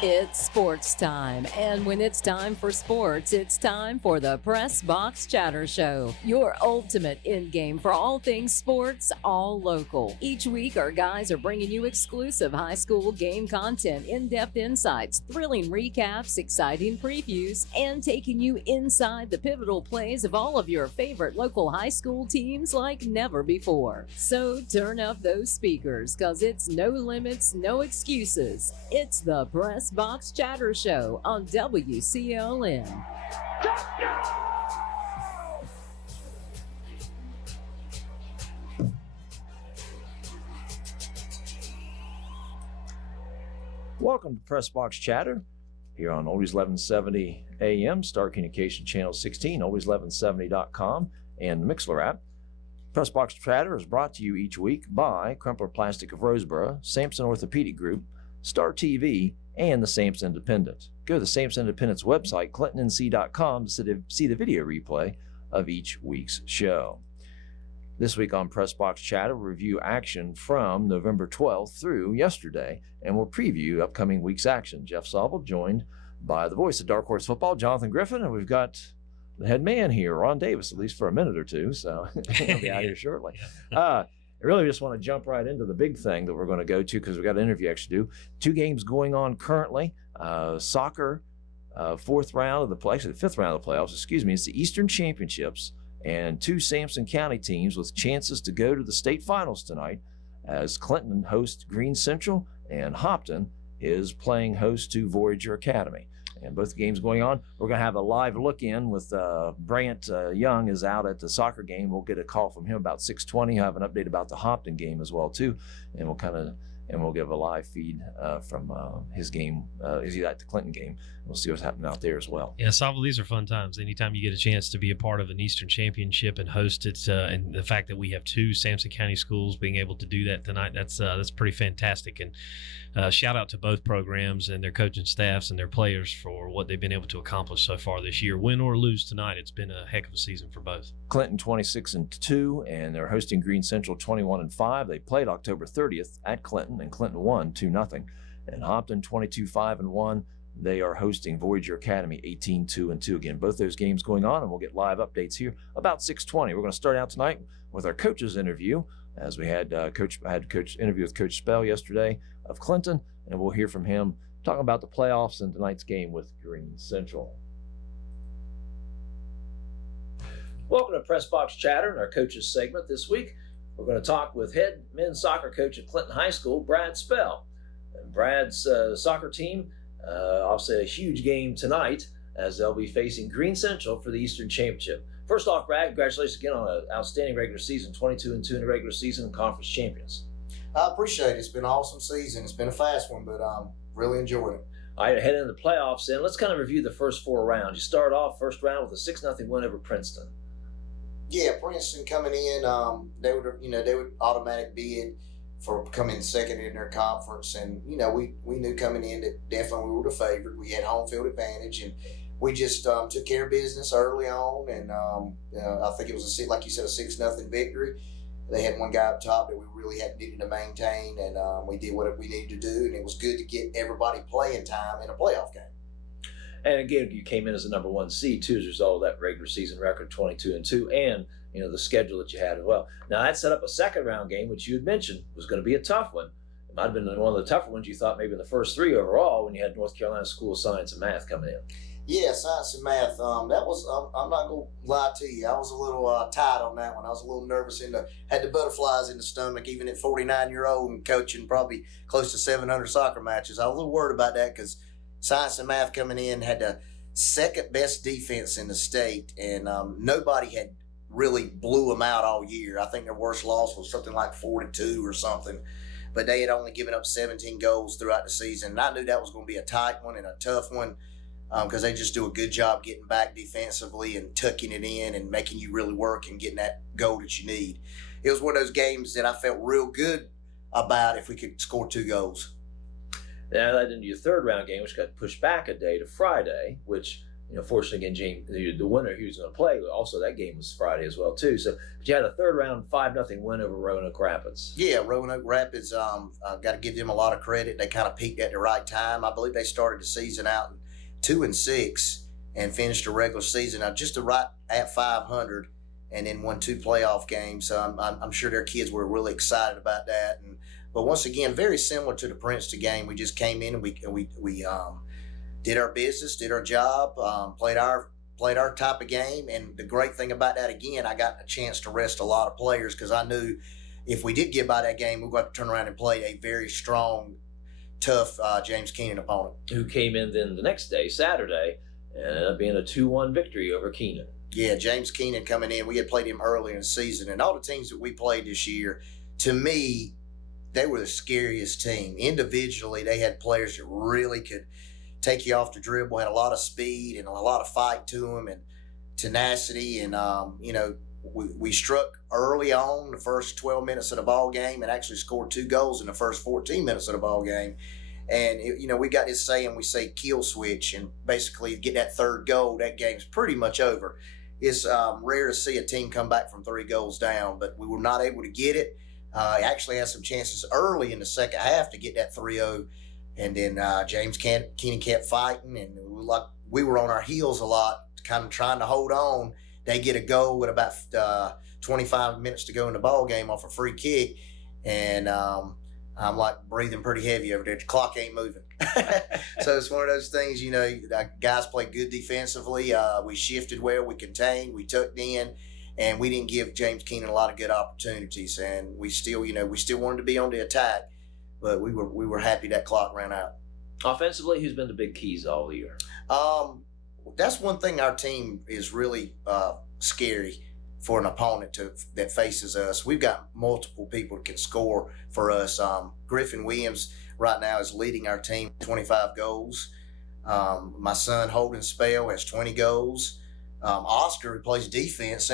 It's sports time, and when it's time for sports, it's time for the Pressbox Chatter Show, your ultimate in-game for all things sports, all local. Each week, our guys are bringing you exclusive high school game content, in-depth insights, thrilling recaps, exciting previews, and taking you inside the pivotal plays of all of your favorite local high school teams like never before. So turn up those speakers, because it's no limits, no excuses. It's the Pressbox Chatter Show on WCLN. Welcome to Pressbox Chatter here on Oldies 1170 AM, Star Communication Channel 16, oldies1170.com, and the Mixler app. Pressbox Chatter is brought to you each week by Crumpler Plastic of Roseboro, Sampson Orthopedic Group, Star TV, and the Sampson Independent. Go to the Sampson Independent's website, clintonnc.com, to see the video replay of each week's show. This week on Pressbox Chatter, we'll review action from November 12th through yesterday, and we'll preview upcoming week's action. Jeff Sobel, joined by the voice of Dark Horse Football, Jonathan Griffin, and we've got the head man here, Ron Davis, at least for a minute or two, so he'll be out here shortly. I really just want to jump right into the big thing that we're going to go to because we've got an interview actually to do. 2 games going on currently. Soccer, fifth round of the playoffs, It's the Eastern Championships, and 2 Sampson County teams with chances to go to the state finals tonight as Clinton hosts Green Central and Hopton is playing host to Voyager Academy. And both games going on. We're going to have a live look-in with Brant Young is out at the soccer game. We'll get a call from him about 6:20. I'll have an update about the Hopton game as well, too. And we'll give a live feed from his game. He's at the Clinton game. We'll see what's happening out there as well. Yeah, Savel, these are fun times. Anytime you get a chance to be a part of an Eastern Championship and host it, and the fact that we have 2 Sampson County schools being able to do that tonight, that's pretty fantastic. And shout out to both programs and their coaching staffs and their players for what they've been able to accomplish so far this year. Win or lose tonight, it's been a heck of a season for both. Clinton 26-2, and they're hosting Green Central 21-5. They played October 30th at Clinton, and Clinton won 2-0. And Hopton 22-5-1. They are hosting Voyager Academy 18-2. Again, both those games going on, and we'll get live updates here about 6:20. We're going to start out tonight with our coaches interview, as we had coach interview with Coach Spell yesterday of Clinton, and we'll hear from him talking about the playoffs and tonight's game with Green Central. Welcome to Pressbox Chatter and our coaches segment this week. We're going to talk with head men's soccer coach at Clinton High School, Brad Spell. And Brad's soccer team, obviously a huge game tonight as they'll be facing Green Central for the Eastern Championship. First off, Brad, congratulations again on an outstanding regular season, 22-2 in the regular season and conference champions. I appreciate it. It's been an awesome season. It's been a fast one, but really enjoyed it. All right, heading into the playoffs, then let's kind of review the first 4 rounds. You start off first round with a 6-0 win over Princeton. Yeah, Princeton coming in, they would automatic bid for coming second in their conference, and we knew coming in that definitely we were the favorite. We had home field advantage, and we just took care of business early on, and I think it was like you said, a 6-0 victory. They had one guy up top that we really needed to maintain, and we did what we needed to do, and it was good to get everybody playing time in a playoff game. And again, you came in as the number 1 seed too, as a result of that regular season record, 22-2, and the schedule that you had as well. Now that set up a second round game, which you had mentioned was going to be a tough one. It might have been one of the tougher ones you thought maybe in the first 3 overall when you had North Carolina School of Science and Math coming in. Yeah, science and math. That was. I'm not gonna lie to you. I was a little tight on that one. I was a little nervous. Had the butterflies in the stomach, even at 49-year-old and coaching probably close to 700 soccer matches. I was a little worried about that because science and math coming in had the second best defense in the state, and nobody had really blew them out all year. I think their worst loss was something like 4-2 or something, but they had only given up 17 goals throughout the season. And I knew that was going to be a tight one and a tough one because they just do a good job getting back defensively and tucking it in and making you really work and getting that goal that you need. It was one of those games that I felt real good about if we could score 2 goals. Now that into your third round game, which got pushed back a day to Friday, which fortunately, again, James, the winner he was going to play, also that game was Friday as well too. So, but you had a third round 5-0 win over Roanoke Rapids. Yeah, Roanoke Rapids. I've got to give them a lot of credit. They kind of peaked at the right time. I believe they started the season out 2-6 and finished the regular season out just right at 500, and then won 2 playoff games. So I'm sure their kids were really excited about that. But once again, very similar to the Princeton game. We just came in and we did our business, did our job, played our type of game. And the great thing about that, again, I got a chance to rest a lot of players because I knew if we did get by that game, we were going to turn around and play a very strong, tough James Keenan opponent. Who came in then the next day, Saturday, and ended up being a 2-1 victory over Keenan. Yeah, James Keenan coming in. We had played him early in the season. And all the teams that we played this year, to me, they were the scariest team. Individually, they had players that really could take you off the dribble, had a lot of speed and a lot of fight to them and tenacity. And, we struck early on the first 12 minutes of the ball game and actually scored 2 goals in the first 14 minutes of the ball game. And, we got this saying, we say kill switch, and basically get that third goal, that game's pretty much over. It's rare to see a team come back from 3 goals down, but we were not able to get it. Actually had some chances early in the second half to get that 3-0. And then James Keenan kept fighting, and we were on our heels a lot, kind of trying to hold on. They get a goal with about 25 minutes to go in the ball game off a free kick, and I'm like breathing pretty heavy over there. The clock ain't moving. So it's one of those things, guys played good defensively. We shifted well, we contained, we tucked in, and we didn't give James Keenan a lot of good opportunities. And we still wanted to be on the attack. But we were happy that clock ran out. Offensively, who's been the big keys all year? That's one thing our team is really scary for an opponent that faces us. We've got multiple people that can score for us. Griffin Williams right now is leading our team, 25 goals. My son Holden Spell has 20 goals. Oscar, who plays defense,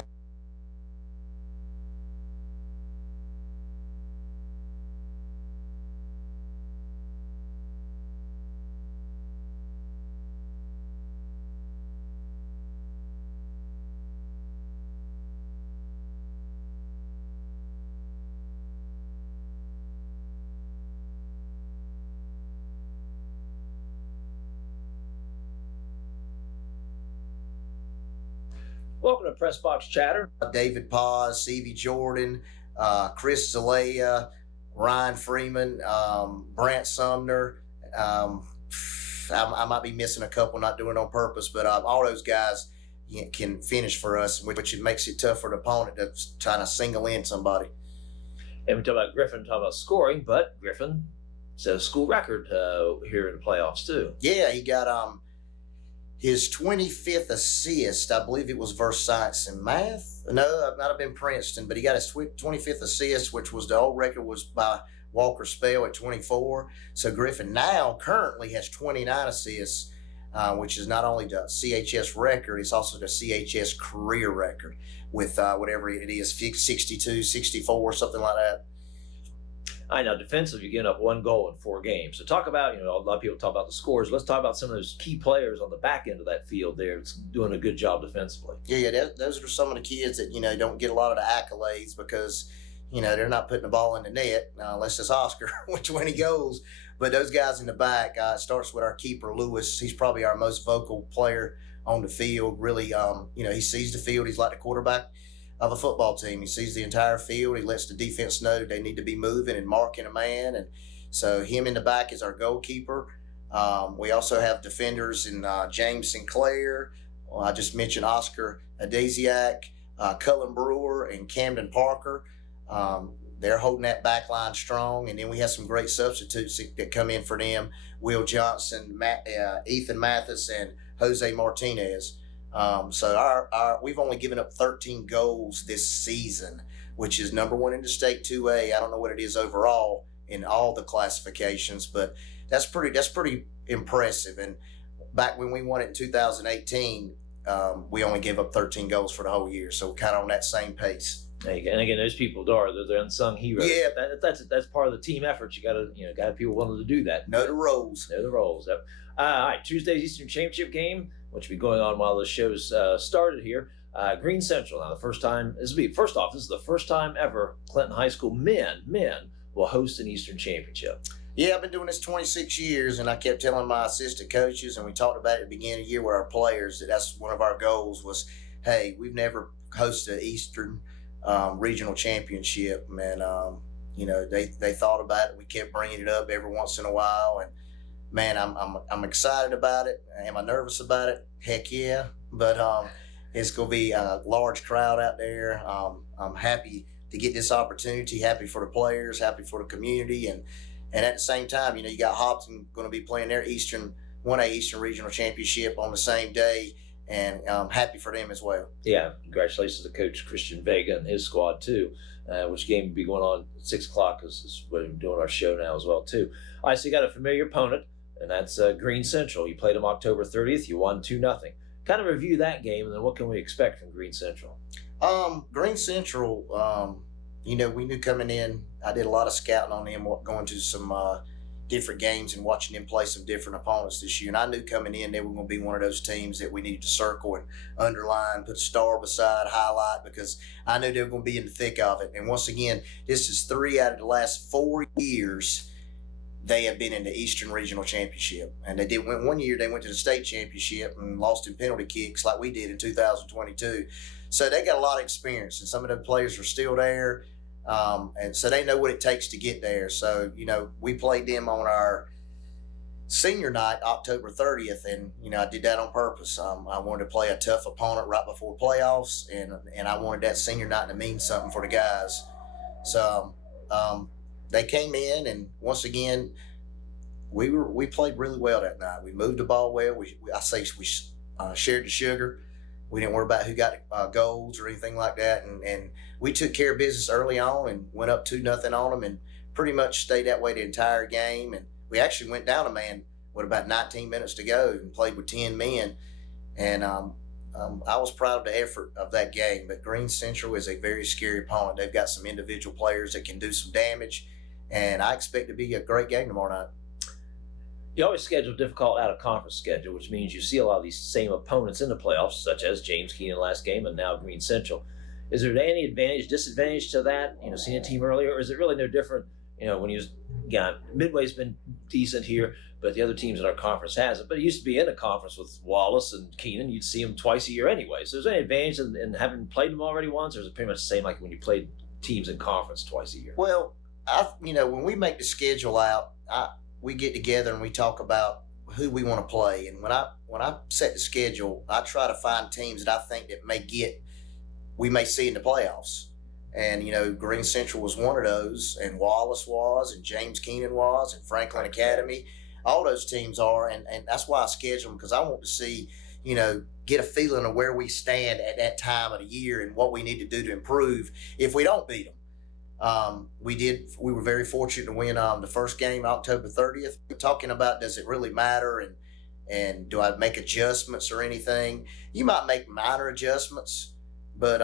Welcome to Pressbox Chatter. David Paz, C.V. Jordan, Chris Zalea, Ryan Freeman, Brant Sumner. I might be missing a couple, not doing it on purpose, but all those guys can finish for us, which it makes it tough for the opponent that's trying to single in somebody. And we talk about Griffin, talk about scoring, but Griffin set a school record here in the playoffs too. Yeah, he got his 25th assist. I believe it was versus science and math. No, it might have been Princeton, but he got his 25th assist, which was the old record was by Walker Spell at 24. So Griffin now currently has 29 assists, which is not only the CHS record, it's also the CHS career record with whatever it is, 62, 64, something like that. All right, now defensive, you're giving up 1 goal in 4 games. So talk about, a lot of people talk about the scores. Let's talk about some of those key players on the back end of that field there that's doing a good job defensively. Yeah, those are some of the kids that, don't get a lot of the accolades because, they're not putting the ball in the net, unless it's Oscar, which when he goes. But those guys in the back, it starts with our keeper, Lewis. He's probably our most vocal player on the field. Really, he sees the field. He's like the quarterback of a football team. He sees the entire field. He lets the defense know that they need to be moving and marking a man. And so him in the back is our goalkeeper. We also have defenders in James Sinclair. I just mentioned Oscar Adasiak, Cullen Brewer, and Camden Parker. They're holding that back line strong. And then we have some great substitutes that come in for them. Will Johnson, Ethan Mathis, and Jose Martinez. So we've only given up 13 goals this season, which is number 1 in the state 2A. I don't know what it is overall in all the classifications, but that's pretty impressive. And back when we won it in 2018, we only gave up 13 goals for the whole year. So kind of on that same pace. And again, those people are they're unsung heroes. Yeah. That's part of the team effort. You got to have people willing to do that. Know the roles. Know the roles. Yep. All right, Tuesday's Eastern Championship game, which will be going on while the show's started here. Green Central. Now, first off, this is the first time ever Clinton High School men will host an Eastern Championship. Yeah, I've been doing this 26 years, and I kept telling my assistant coaches, and we talked about it at the beginning of the year with our players, that's one of our goals was, hey, we've never hosted an Eastern regional championship. And, they thought about it. We kept bringing it up every once in a while, and, man, I'm excited about it. Am I nervous about it? Heck yeah. But it's going to be a large crowd out there. I'm happy to get this opportunity, happy for the players, happy for the community, and at the same time, you got Hobson going to be playing their 1A Eastern Regional Championship on the same day, and I'm happy for them as well. Yeah, congratulations to Coach Christian Vega and his squad too, which game will be going on at 6 o'clock as we're doing our show now as well too. All right, so you got a familiar opponent, and that's Green Central. You played them October 30th. You won 2-0. Kind of review that game, and then what can we expect from Green Central? Green Central, we knew coming in, I did a lot of scouting on them, going to some different games and watching them play some different opponents this year. And I knew coming in they were going to be one of those teams that we needed to circle and underline, put a star beside, highlight, because I knew they were going to be in the thick of it. And once again, this is 3 out of the last 4 years they have been in the Eastern Regional Championship. And they did win 1 year, they went to the state championship and lost in penalty kicks like we did in 2022. So they got a lot of experience, and some of the players are still there. And so they know what it takes to get there. So, we played them on our senior night, October 30th, and, I did that on purpose. I wanted to play a tough opponent right before playoffs, and I wanted that senior night to mean something for the guys. So they came in, and once again, we played really well that night. We moved the ball well. We shared the sugar. We didn't worry about who got goals or anything like that, and we took care of business early on and went up 2-0 on them, and pretty much stayed that way the entire game. And we actually went down a man with about 19 minutes to go and played with 10 men. And I was proud of the effort of that game. But Green Central is a very scary opponent. They've got some individual players that can do some damage, and I expect it to be a great game tomorrow night. You always schedule a difficult out-of-conference schedule, which means you see a lot of these same opponents in the playoffs, such as James Keenan last game and now Green Central. Is there any advantage, disadvantage to that, seeing a team earlier, or is it really no different, when Midway's been decent here, but the other teams in our conference hasn't. But it used to be in a conference with Wallace and Keenan. You'd see them twice a year anyway. So is there any advantage in having played them already once, or is it pretty much the same like when you played teams in conference twice a year? Well, when we make the schedule out, we get together and we talk about who we want to play. And when I set the schedule, I try to find teams that I think that we may see in the playoffs. And, Green Central was one of those, and Wallace was, and James Keenan was, and Franklin Academy. All those teams are, and that's why I schedule them, because I want to see, get a feeling of where we stand at that time of the year and what we need to do to improve if we don't beat them. We were very fortunate to win the first game October 30th. We're talking about, does it really matter, and do I make adjustments or anything? You might make minor adjustments, but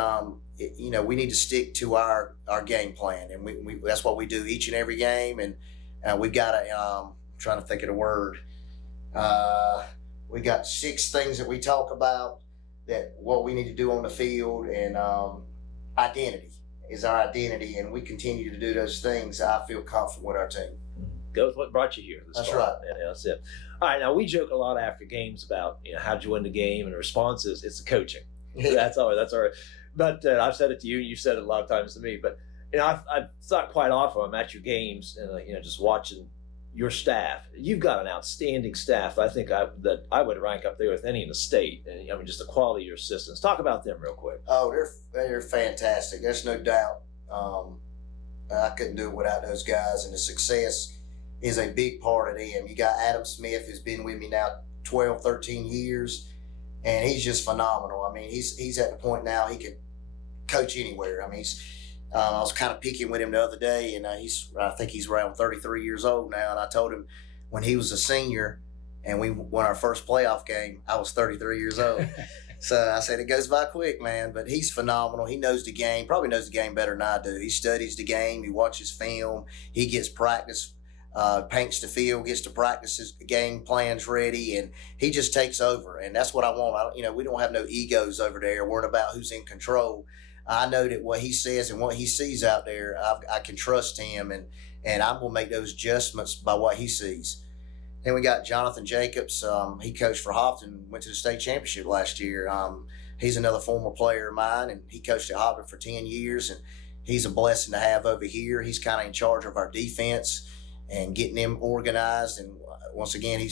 we need to stick to our game plan, and we that's what we do each and every game. And we've got I'm trying to think of the word. We got 6 things that we talk about, that what we need to do on the field, and identity is our identity, and we continue to do those things. I feel confident with our team. Go with what brought you here. That's right. Yeah, that's it. All right, now we joke a lot after games about how'd you win the game, and the response is it's the coaching. Yeah. That's all right. But I've said it to you, and you've said it a lot of times to me. But I've thought quite often I'm at your games, and just watching your staff. You've got an outstanding staff. I think that I would rank up there with any in the state. And just the quality of your assistants. Talk about them real quick. Oh, they're fantastic. There's no doubt. I couldn't do it without those guys, and the success is a big part of them. You got Adam Smith, who's been with me now 12, 13 years, and he's just phenomenal. I mean, he's at the point now he could coach anywhere. I mean, I was kind of picking with him the other day, and I think he's around 33 years old now, and I told him when he was a senior and we won our first playoff game, I was 33 years old. So I said, it goes by quick, man. But he's phenomenal. He knows the game, probably knows the game better than I do. He studies the game. He watches film. He gets practice, paints the field, gets to practice his game plans ready, and he just takes over. And that's what I want. We don't have no egos over there worried about who's in control. I know that what he says and what he sees out there, I can trust him, and I'm going to make those adjustments by what he sees. Then we got Jonathan Jacobs. He coached for Hopton, went to the state championship last year. He's another former player of mine, and he coached at Hopton for 10 years, and he's a blessing to have over here. He's kind of in charge of our defense and getting them organized. And once again,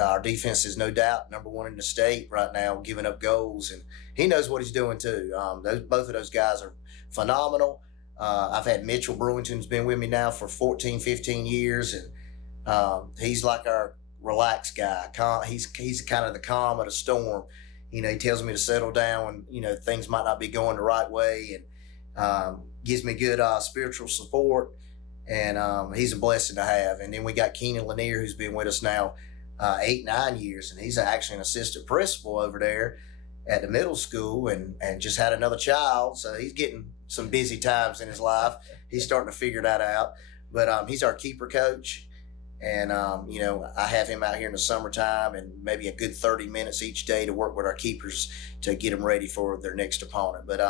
our defense is no doubt number one in the state right now, giving up goals, and he knows what he's doing too. Both of those guys are phenomenal. I've had Mitchell Brewington's been with me now for 14, 15 years, and he's like our relaxed guy. He's kind of the calm of the storm. He tells me to settle down when things might not be going the right way, and gives me good spiritual support. And he's a blessing to have. And then we got Keenan Lanier, who's been with us now 8-9 years, and he's actually an assistant principal over there at the middle school, and just had another child, so he's getting some busy times in his life. He's starting to figure that out. But he's our keeper coach, and I have him out here in the summertime, and maybe a good 30 minutes each day to work with our keepers to get them ready for their next opponent. But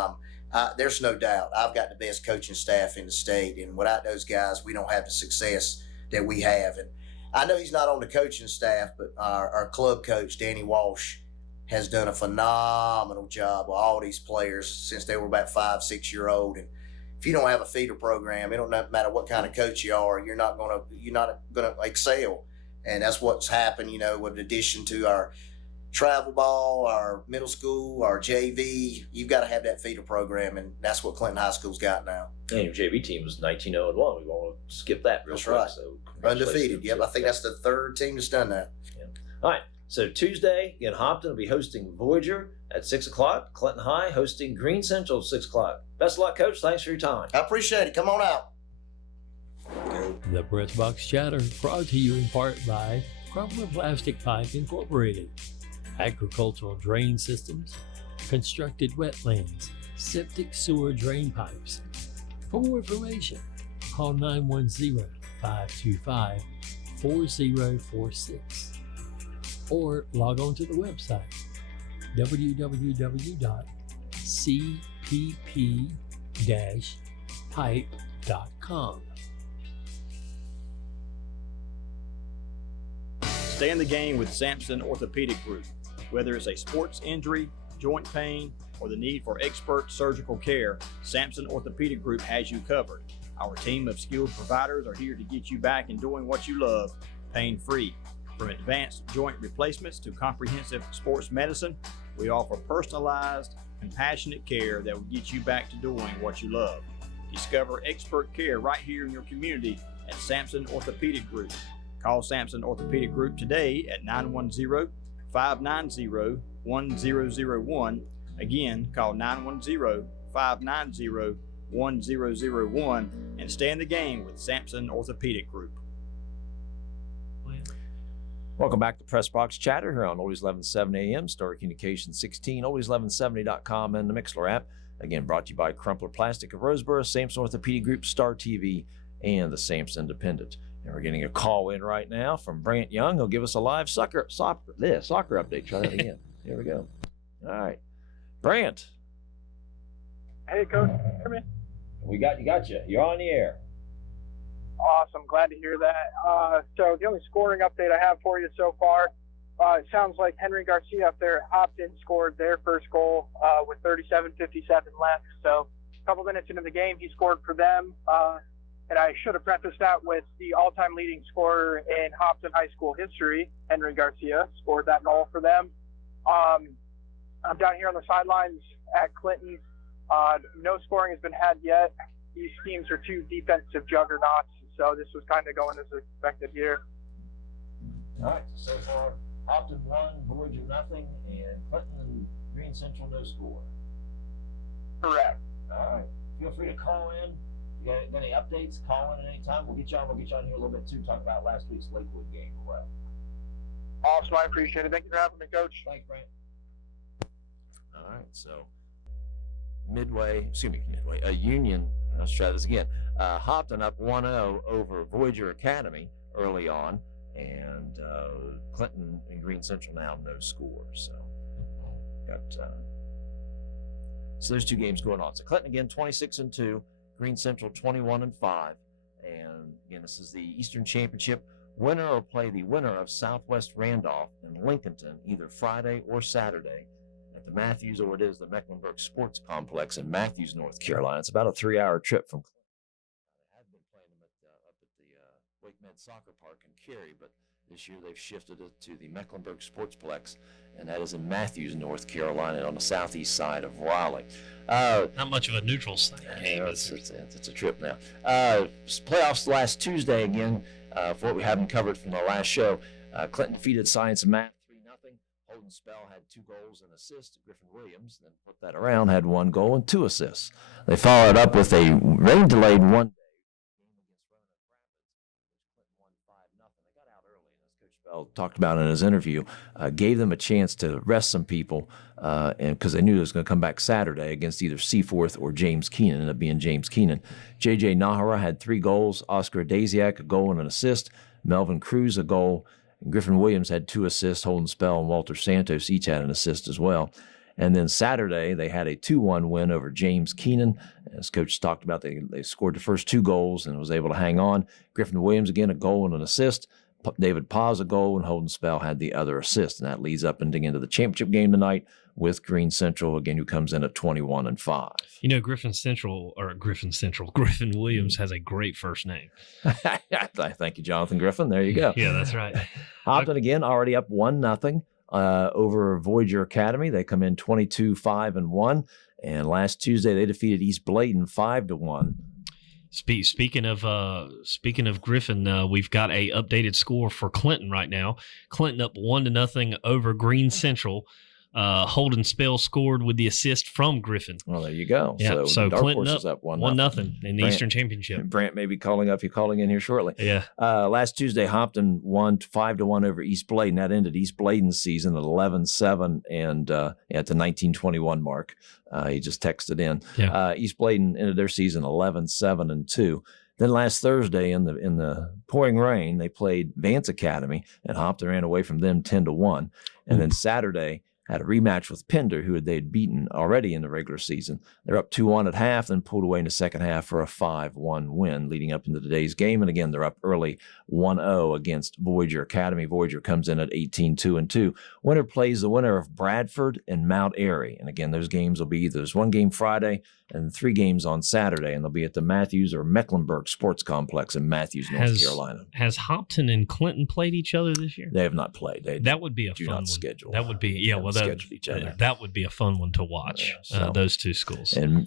there's no doubt I've got the best coaching staff in the state, and without those guys, we don't have the success that we have. And I know he's not on the coaching staff, but our club coach, Danny Walsh, has done a phenomenal job with all these players since they were about 5-6 year old. And if you don't have a feeder program, it don't matter what kind of coach you are, you're not gonna excel. And that's what's happened, with addition to our travel ball, our middle school, our JV. You've got to have that feeder program, and that's what Clinton High School's got now. And your JV team was 19-0-1. We want to skip that real That's quick. right. So Undefeated. Yep, I think that's the third team that's done that. Yeah. All right. So Tuesday, again, Hopton will be hosting Voyager at 6 o'clock. Clinton High hosting Green Central at 6 o'clock. Best of luck, Coach. Thanks for your time. I appreciate it. Come on out. The Pressbox Chatter brought to you in part by Crumpler Plastic Pipe Incorporated, agricultural drain systems, constructed wetlands, septic sewer drain pipes. For more information, call 910-525-4046 or log on to the website www.cpp-pipe.com. Stay in the game with Sampson Orthopedic Group. Whether it's a sports injury, joint pain, or the need for expert surgical care, Sampson Orthopedic Group has you covered. Our team of skilled providers are here to get you back in doing what you love, pain-free. From advanced joint replacements to comprehensive sports medicine, we offer personalized, compassionate care that will get you back to doing what you love. Discover expert care right here in your community at Sampson Orthopedic Group. Call Sampson Orthopedic Group today at 910-590-1001. Again, call 910-590-1001 and stay in the game with Sampson Orthopedic Group. Welcome back to Pressbox Chatter here on Oldies 1170 AM, Star Communication 16, Oldies1170.com, and the Mixler app. Again, brought to you by Crumpler Plastic of Roseboro, Sampson Orthopedic Group, Star TV, and the Sampson Independent. And we're getting a call in right now from Brant Young. He'll give us a live soccer update. Try that again. Here we go. All right. Brant. Hey, Coach. Hear me? We got you. You're on the air. Awesome. Glad to hear that. So the only scoring update I have for you so far, it sounds like Henry Garcia up there at Hopton scored their first goal with 37:57 left. So a couple minutes into the game, he scored for them. And I should have prefaced that with the all-time leading scorer in Hopton High School history, Henry Garcia, scored that goal for them. I'm down here on the sidelines at Clinton. No scoring has been had yet. These teams are two defensive juggernauts, so this was kind of going as expected here. All right, so far, Hopton 1, Voyager nothing, and Clinton and Green Central no score. Correct. All right, feel free to call in. You got any updates? Call in at any time. We'll get you on here a little bit too, talk about last week's Lakewood game. Awesome, I appreciate it. Thank you for having me, Coach. Thanks, Brant. All right, so Union, let's try this again. Hopton up 1-0 over Voyager Academy early on, and Clinton and Green Central now no score. So so there's two games going on. So Clinton again 26-2, Green Central 21-5, and again this is the Eastern Championship. Winner will play the winner of Southwest Randolph and Lincolnton either Friday or Saturday at the Matthews, or it is the Mecklenburg Sports Complex in Matthews, North Carolina. It's about a 3-hour trip from Clinton. I had been playing them up at the Wake Med Soccer Park in Cary, but this year they've shifted it to the Mecklenburg Sportsplex, and that is in Matthews, North Carolina, on the southeast side of Raleigh. Not much of a neutral game. It's a trip now. Playoffs last Tuesday again. For what we haven't covered from the last show, Clinton defeated Science and Math 3-0. Holden Spell had 2 goals and assists. Griffin Williams then put that around, had 1 goal and 2 assists. They followed up with a rain-delayed one-day game against Roanoke Rapids, which Clinton won 5-0. They got out early, and as Coach Spell talked about in his interview, gave them a chance to rest some people, and because they knew it was going to come back Saturday against either Seaforth or James Keenan. Ended up being James Keenan. J.J. Nahara had 3 goals. Oscar Daziak, a goal and an assist. Melvin Cruz, a goal. And Griffin Williams had 2 assists. Holden Spell and Walter Santos each had an assist as well. And then Saturday, they had a 2-1 win over James Keenan. As Coach talked about, they scored the first 2 goals and was able to hang on. Griffin Williams, again, a goal and an assist. David Paz, a goal, and Holden Spell had the other assist. And that leads up into the championship game tonight with Green Central, again, who comes in at 21-5. You know, Griffin Williams has a great first name. Thank you, Jonathan Griffin. There you go. Yeah, that's right. Hopton, again, already up 1-0 over Voyager Academy. They come in 22-5-1. And last Tuesday, they defeated East Bladen 5-1. Speaking of Griffin, we've got a updated score for Clinton right now. Clinton up 1-0 over Green Central. Holden Spell scored with the assist from Griffin. Well, there you go. Yeah, so Dark Clinton Horse is up 1-0 in the Eastern Championship. Brant may be calling up. You're calling in here shortly. Yeah. Last Tuesday, Hopton won 5-1 over East Bladen. That ended East Bladen's season at 11-7 and at the 1921 mark. He just texted in. Yeah. East Bladen ended their season 11-7-2. Then last Thursday, in the pouring rain, they played Vance Academy, and Hopton ran away from them 10-1. And then Saturday had a rematch with Pender, who they'd beaten already in the regular season. They're up 2-1 at half, then pulled away in the second half for a 5-1 win leading up into today's game. And again, they're up early 1-0 against Voyager Academy. Voyager comes in at 18-2-2. Winner plays the winner of Bradford and Mount Airy. And again, those games will be there's 1 game Friday and 3 games on Saturday, and they'll be at the Matthews or Mecklenburg Sports Complex in Matthews, North Carolina. Has Hopton and Clinton played each other this year? They have not played. That would be a fun one. Schedule. That would be schedule each other. That would be a fun one to watch. Those 2 schools. And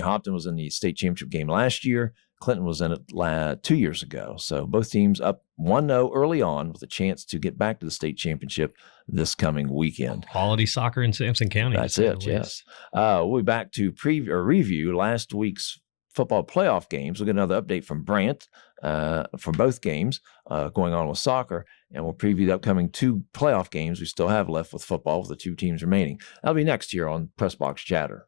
Hopton was in the state championship game last year. Clinton was in it 2 years ago. So both teams up 1-0 early on with a chance to get back to the state championship this coming weekend. Quality soccer in Sampson County. That's it, yes. We'll be back to review last week's football playoff games. We'll get another update from Brant for both games going on with soccer, and we'll preview the upcoming 2 playoff games we still have left with football with the 2 teams remaining. That'll be next year on Pressbox Chatter.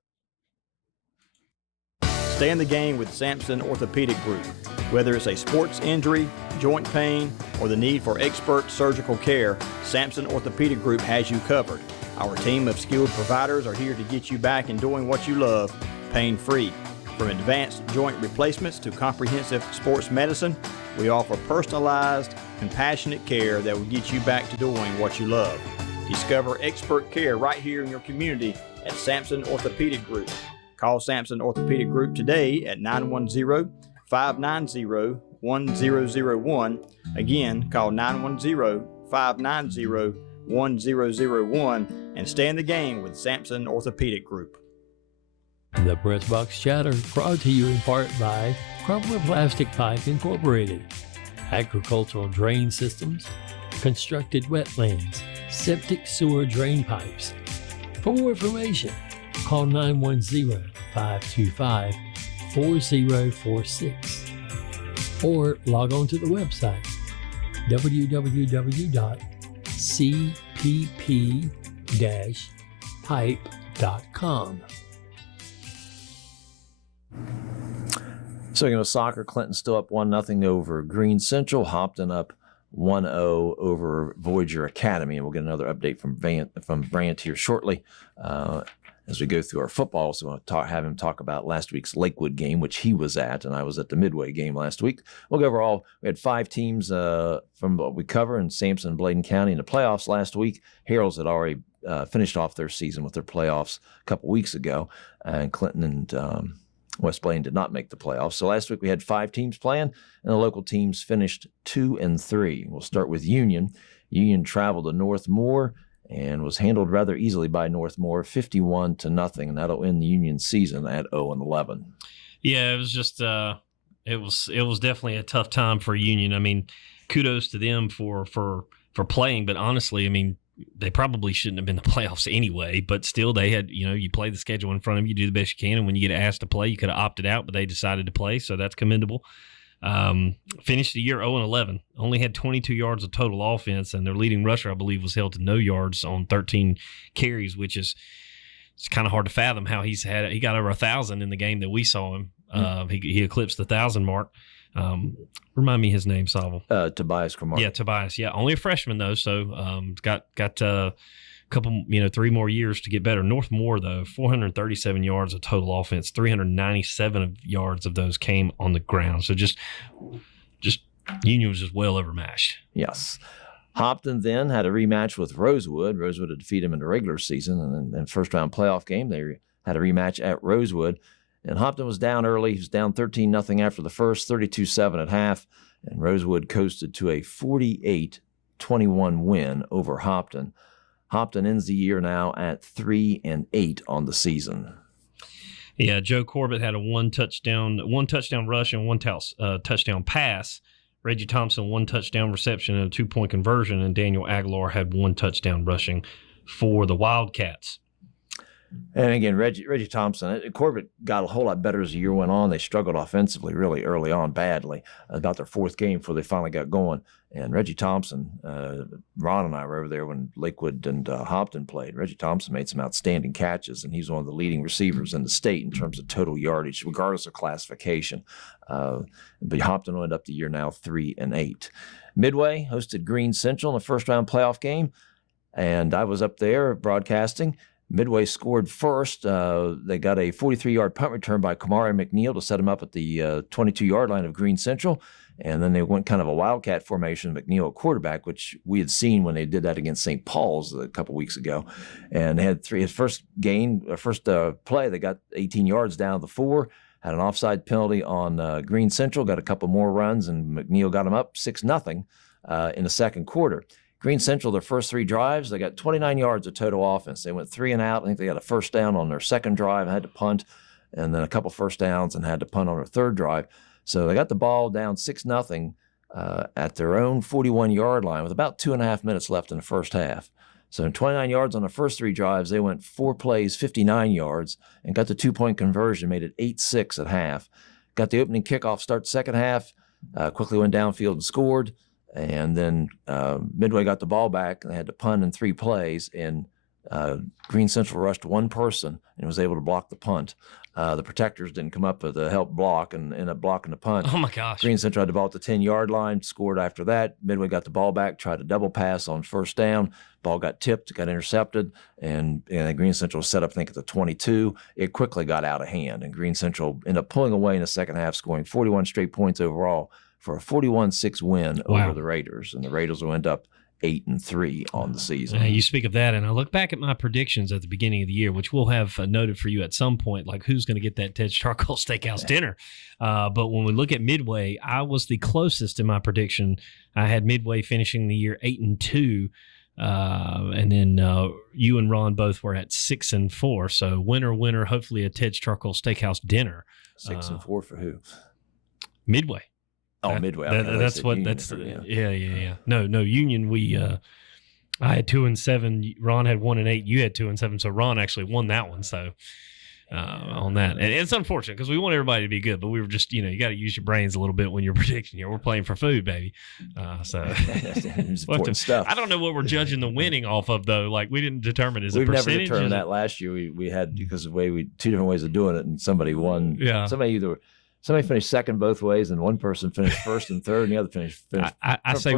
Stay in the game with Sampson Orthopedic Group. Whether it's a sports injury, joint pain, or the need for expert surgical care, Sampson Orthopedic Group has you covered. Our team of skilled providers are here to get you back and doing what you love, pain-free. From advanced joint replacements to comprehensive sports medicine, we offer personalized, compassionate care that will get you back to doing what you love. Discover expert care right here in your community at Sampson Orthopedic Group. Call Sampson Orthopedic Group today at 910-590-1001. Again, call 910-590-1001 and stay in the game with Sampson Orthopedic Group. The Pressbox Chatter brought to you in part by Crumbler Plastic Pipe Incorporated, agricultural drain systems, constructed wetlands, septic sewer drain pipes. For more information, call 910-525-4046 or log on to the website www.cpp-pipe.com. Pressboxchatter.com. So, soccer, Clinton still up 1-0 over Green Central. Hopton up 1-0 over Voyager Academy. And we'll get another update from Brant here shortly as we go through our football. So we'll have him talk about last week's Lakewood game, which he was at, and I was at the Midway game last week. We'll go over all. We had 5 teams from what we cover in Sampson and Bladen County in the playoffs last week. Harrell's had already finished off their season with their playoffs a couple weeks ago, and Clinton and West Bladen did not make the playoffs. So last week we had 5 teams playing, and the local teams finished 2-3. We'll start with Union. Union traveled to North Moore and was handled rather easily by North Moore, 51-0, and that'll end the Union season at 0-11. Yeah, it was just it was definitely a tough time for Union. I mean, kudos to them for playing, but honestly, I mean, they probably shouldn't have been in the playoffs anyway, but still they had, you play the schedule in front of you, do the best you can, and when you get asked to play, you could have opted out, but they decided to play, so that's commendable. Finished the year 0-11, only had 22 yards of total offense, and their leading rusher, I believe, was held to no yards on 13 carries, which is it's kind of hard to fathom how he got over 1,000 in the game that we saw him. He eclipsed the 1,000 mark. Remind me his name, Saville. Tobias Cromartie. Yeah, Tobias. Yeah, only a freshman though, so got a couple, 3 more years to get better. North Moore though, 437 yards of total offense, 397 yards of those came on the ground. So just Union was just well overmatched. Yes. Hopton then had a rematch with Rosewood. Rosewood had defeated them in the regular season, and in first round playoff game they had a rematch at Rosewood. And Hopton was down early. He was down 13-0 after the first, 32-7 at half, and Rosewood coasted to a 48-21 win over Hopton. Hopton ends the year now at 3-8 on the season. Yeah, Joe Corbett had a one touchdown rush and one touchdown pass. Reggie Thompson, 1 touchdown reception and a 2-point conversion, and Daniel Aguilar had 1 touchdown rushing for the Wildcats. And again, Reggie Thompson, Corbett got a whole lot better as the year went on. They struggled offensively really early on badly, about their 4th game before they finally got going. And Reggie Thompson, Ron and I were over there when Lakewood and Hopton played. Reggie Thompson made some outstanding catches, and he's one of the leading receivers in the state in terms of total yardage, regardless of classification. But Hopton will end up the year now 3-8. Midway hosted Green Central in the first-round playoff game, and I was up there broadcasting. Midway scored first. They got a 43-yard punt return by Kamari McNeil to set him up at the 22-yard line of Green Central. And then they went kind of a wildcat formation, McNeil at quarterback, which we had seen when they did that against St. Paul's a couple weeks ago. And they had his first play, they got 18 yards down to the 4, had an offside penalty on Green Central, got a couple more runs, and McNeil got them up 6-0 in the second quarter. Green Central, their first 3 drives, they got 29 yards of total offense. They went 3 and out. I think they got a first down on their second drive, had to punt, and then a couple first downs and had to punt on their third drive. So they got the ball down 6-0 at their own 41-yard line with about 2.5 minutes left in the first half. So in 29 yards on the first 3 drives, they went 4 plays, 59 yards, and got the 2-point conversion, made it 8-6 at half. Got the opening kickoff start the second half, quickly went downfield and scored. And then Midway got the ball back, and they had to punt in 3 plays, and Green Central rushed 1 person and was able to block the punt. The protectors didn't come up to help block and ended up blocking the punt. Oh, my gosh. Green Central had the ball at the 10-yard line, scored after that. Midway got the ball back, tried a double pass on first down. Ball got tipped, got intercepted, and Green Central was set up, I think, at the 22. It quickly got out of hand, and Green Central ended up pulling away in the second half, scoring 41 straight points overall for a 41-6 win over the Raiders. And the Raiders will end up 8-3 on the season. You speak of that, and I look back at my predictions at the beginning of the year, which we'll have noted for you at some point, like who's going to get that Ted's Charcoal Steakhouse dinner. But when we look at Midway, I was the closest in my prediction. I had Midway finishing the year 8-2, and then you and Ron both were at 6-4. So winner, hopefully a Ted's Charcoal Steakhouse dinner. 6-4 for who? Midway. Oh, Midway. Yeah. No, Union. I had 2-7. Ron had 1-8. You had 2-7. So Ron actually won that one. So on that. And it's unfortunate because we want everybody to be good, but we were just, you got to use your brains a little bit when you're predicting. We're playing for food, baby. So it's important stuff. I don't know what we're judging the winning off of, though. Like, we didn't determine as a We've percentage. Never determined that last year. We had, because of the way two different ways of doing it, and somebody won. Yeah. Somebody finished second both ways, and one person finished first and third, and the other finished. I say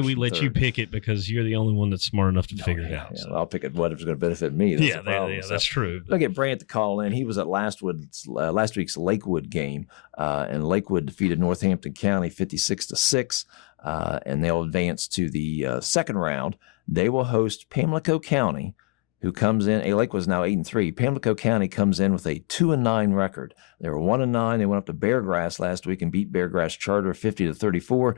we let you pick it because you're the only one that's smart enough to figure it out. Yeah, so I'll pick it whatever's going to benefit me. That's true. I'll get Brant to call in. He was at last week's Lakewood game, and Lakewood defeated Northampton County 56-6, and they'll advance to the second round. They will host Pamlico County, who comes in. Lakewood's now 8-3. Pamlico County comes in with a 2-9 record. They were 1-9. They went up to Beargrass last week and beat Beargrass Charter 50-34.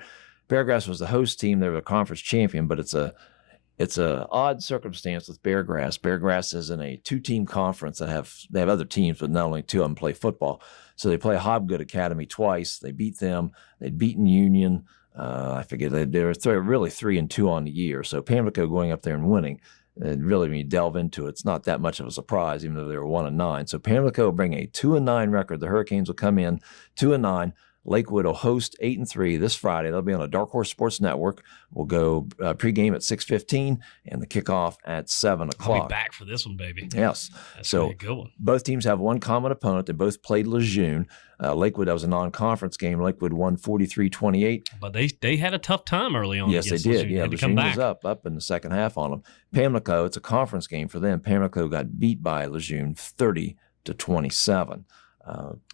Beargrass was the host team. They were a conference champion, but it's a odd circumstance with Beargrass. Beargrass is in a 2-team conference they have other teams, but not only two of them play football. So they play Hobgood Academy twice. They beat them. They'd beaten Union. I forget. They were really 3-2 on the year. So Pamlico going up there and winning. And really, when you delve into it, it's not that much of a surprise, even though they were 1-9. So Pamlico will bring a 2-9 record. The Hurricanes will come in 2-9. Lakewood will host 8-3 this Friday. They'll be on a Dark Horse Sports Network. We'll go pregame at 6:15 and the kickoff at 7 o'clock. I'll be back for this one, baby. Yes. That's so a good one. Both teams have one common opponent. They both played Lejeune. Lakewood, that was a non-conference game. Lakewood won 43-28. But they had a tough time early on. Yes, they did. Lejeune. Yeah, Lejeune was up in the second half on them. Pamlico, it's a conference game for them. Pamlico got beat by Lejeune 30-27.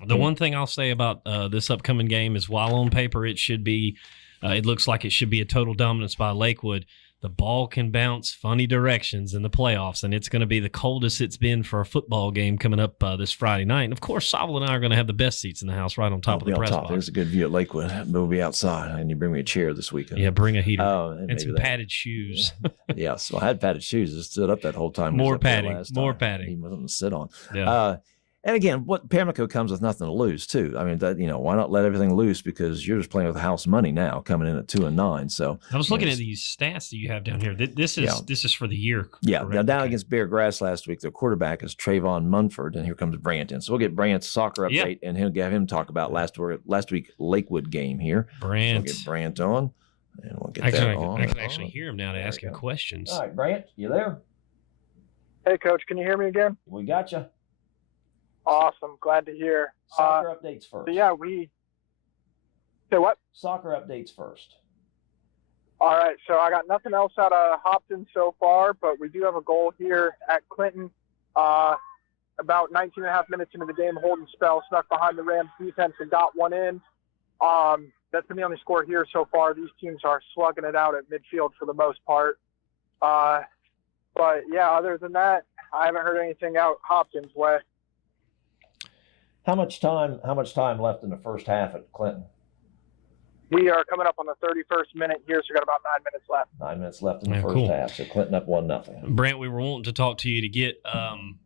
The one thing I'll say about this upcoming game is, while on paper it should be, it looks like it should be a total dominance by Lakewood, the ball can bounce funny directions in the playoffs, and it's going to be the coldest it's been for a football game coming up this Friday night. And, of course, Sobel and I are going to have the best seats in the house right on top of the press box. There's a good view at Lakewood, but we'll be outside, and you bring me a chair this weekend. Yeah, bring a heater and some padded shoes. Yes, well, I had padded shoes. I stood up that whole time. More padding. He wasn't to sit on. Yeah. And again, what Pamlico comes with nothing to lose too. I mean, why not let everything loose? Because you're just playing with house money now, coming in at 2-9. So I was looking at these stats that you have down here. This is for the year. Yeah. Now down against Beargrass last week, their quarterback is Trayvon Munford, and here comes Brant in. So we'll get Brant's soccer update, and he'll have him talk about last week Lakewood game here. Brant. So we'll get Brant on, and we'll get that on. I can actually hear him now to ask him questions. All right, Brant, you there? Hey, Coach, can you hear me again? We got you. Awesome. Glad to hear. Soccer updates first. So yeah, say what? Soccer updates first. All right. So I got nothing else out of Hopton so far, but we do have a goal here at Clinton. About 19 and a half minutes into the game, holding spell, snuck behind the Rams defense and got one in. That's been the only score here so far. These teams are slugging it out at midfield for the most part. But yeah, other than that, I haven't heard anything out Hopton's way. How much time left in the first half at Clinton? We are coming up on the 31st minute here, so we got about 9 minutes left. 9 minutes left in the first half, so Clinton up 1-0. Brant, we were wanting to talk to you to get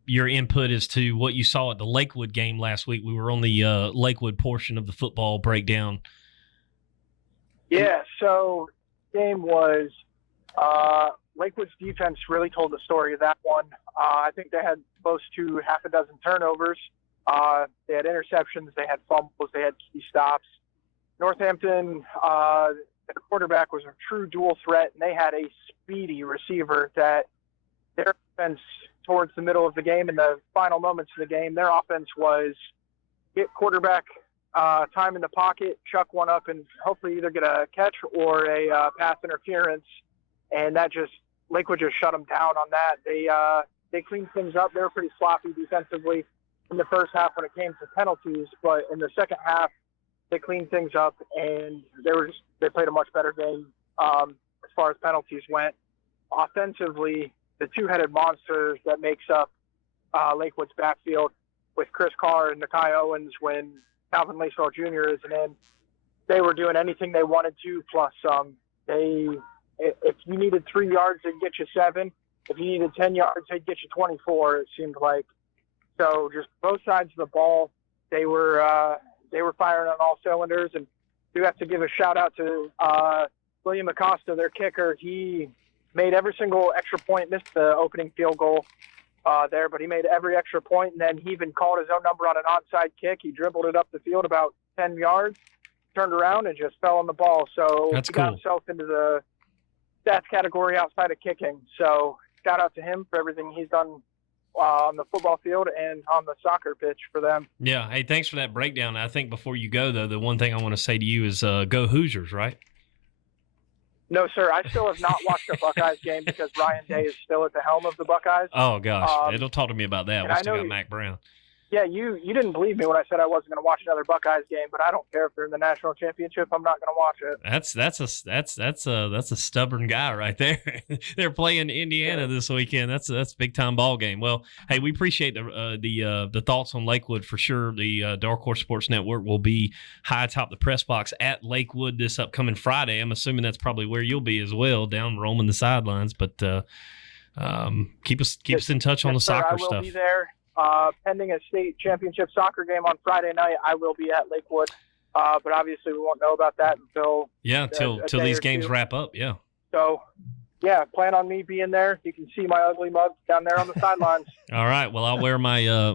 your input as to what you saw at the Lakewood game last week. We were on the Lakewood portion of the football breakdown. Yeah, so game was Lakewood's defense really told the story of that one. I think they had close to half a dozen turnovers. They had interceptions, they had fumbles, they had key stops. Northampton, the quarterback was a true dual threat, and they had a speedy receiver that their offense towards the middle of the game, in the final moments of the game, their offense was get quarterback time in the pocket, chuck one up, and hopefully either get a catch or a pass interference. And Lakewood just shut them down on that. They cleaned things up. They were pretty sloppy defensively in the first half when it came to penalties, but in the second half, they cleaned things up, and they played a much better game as far as penalties went. Offensively, the two-headed monsters that makes up Lakewood's backfield with Chris Carr and Nakai Owens when Calvin Lacewell Jr. isn't in, they were doing anything they wanted to, plus some. If you needed 3 yards, they'd get you 7. If you needed 10 yards, they'd get you 24, it seemed like. So just both sides of the ball, they were firing on all cylinders. And we have to give a shout out to William Acosta, their kicker. He made every single extra point, missed the opening field goal. there, but he made every extra point, and then he even called his own number on an onside kick. He dribbled it up the field about 10 yards, turned around, and just fell on the ball. So That's he got cool. himself into the stats category outside of kicking. So shout out to him for everything he's done on the football field and on the soccer pitch for them. Yeah. Hey, thanks for that breakdown. I think before you go, though, the one thing I want to say to you is go Hoosiers, right? No, sir. I still have not watched a Buckeyes game because Ryan Day is still at the helm of the Buckeyes. Oh, gosh. Don't talk to me about that. We still got Mac Brown. Yeah, you didn't believe me when I said I wasn't going to watch another Buckeyes game, but I don't care if they're in the national championship. I'm not going to watch it. That's a stubborn guy right there. They're playing Indiana this weekend. That's a big time ball game. Well, hey, we appreciate the thoughts on Lakewood for sure. The Dark Horse Sports Network will be high atop the press box at Lakewood this upcoming Friday. I'm assuming that's probably where you'll be as well, down roaming the sidelines. But keep us in touch on the soccer stuff. I will be there. Pending a state championship soccer game on Friday night, I will be at Lakewood. But obviously we won't know about that until till these games wrap up. Yeah. So, yeah, plan on me being there. You can see my ugly mug down there on the sidelines. All right. Well, I'll wear my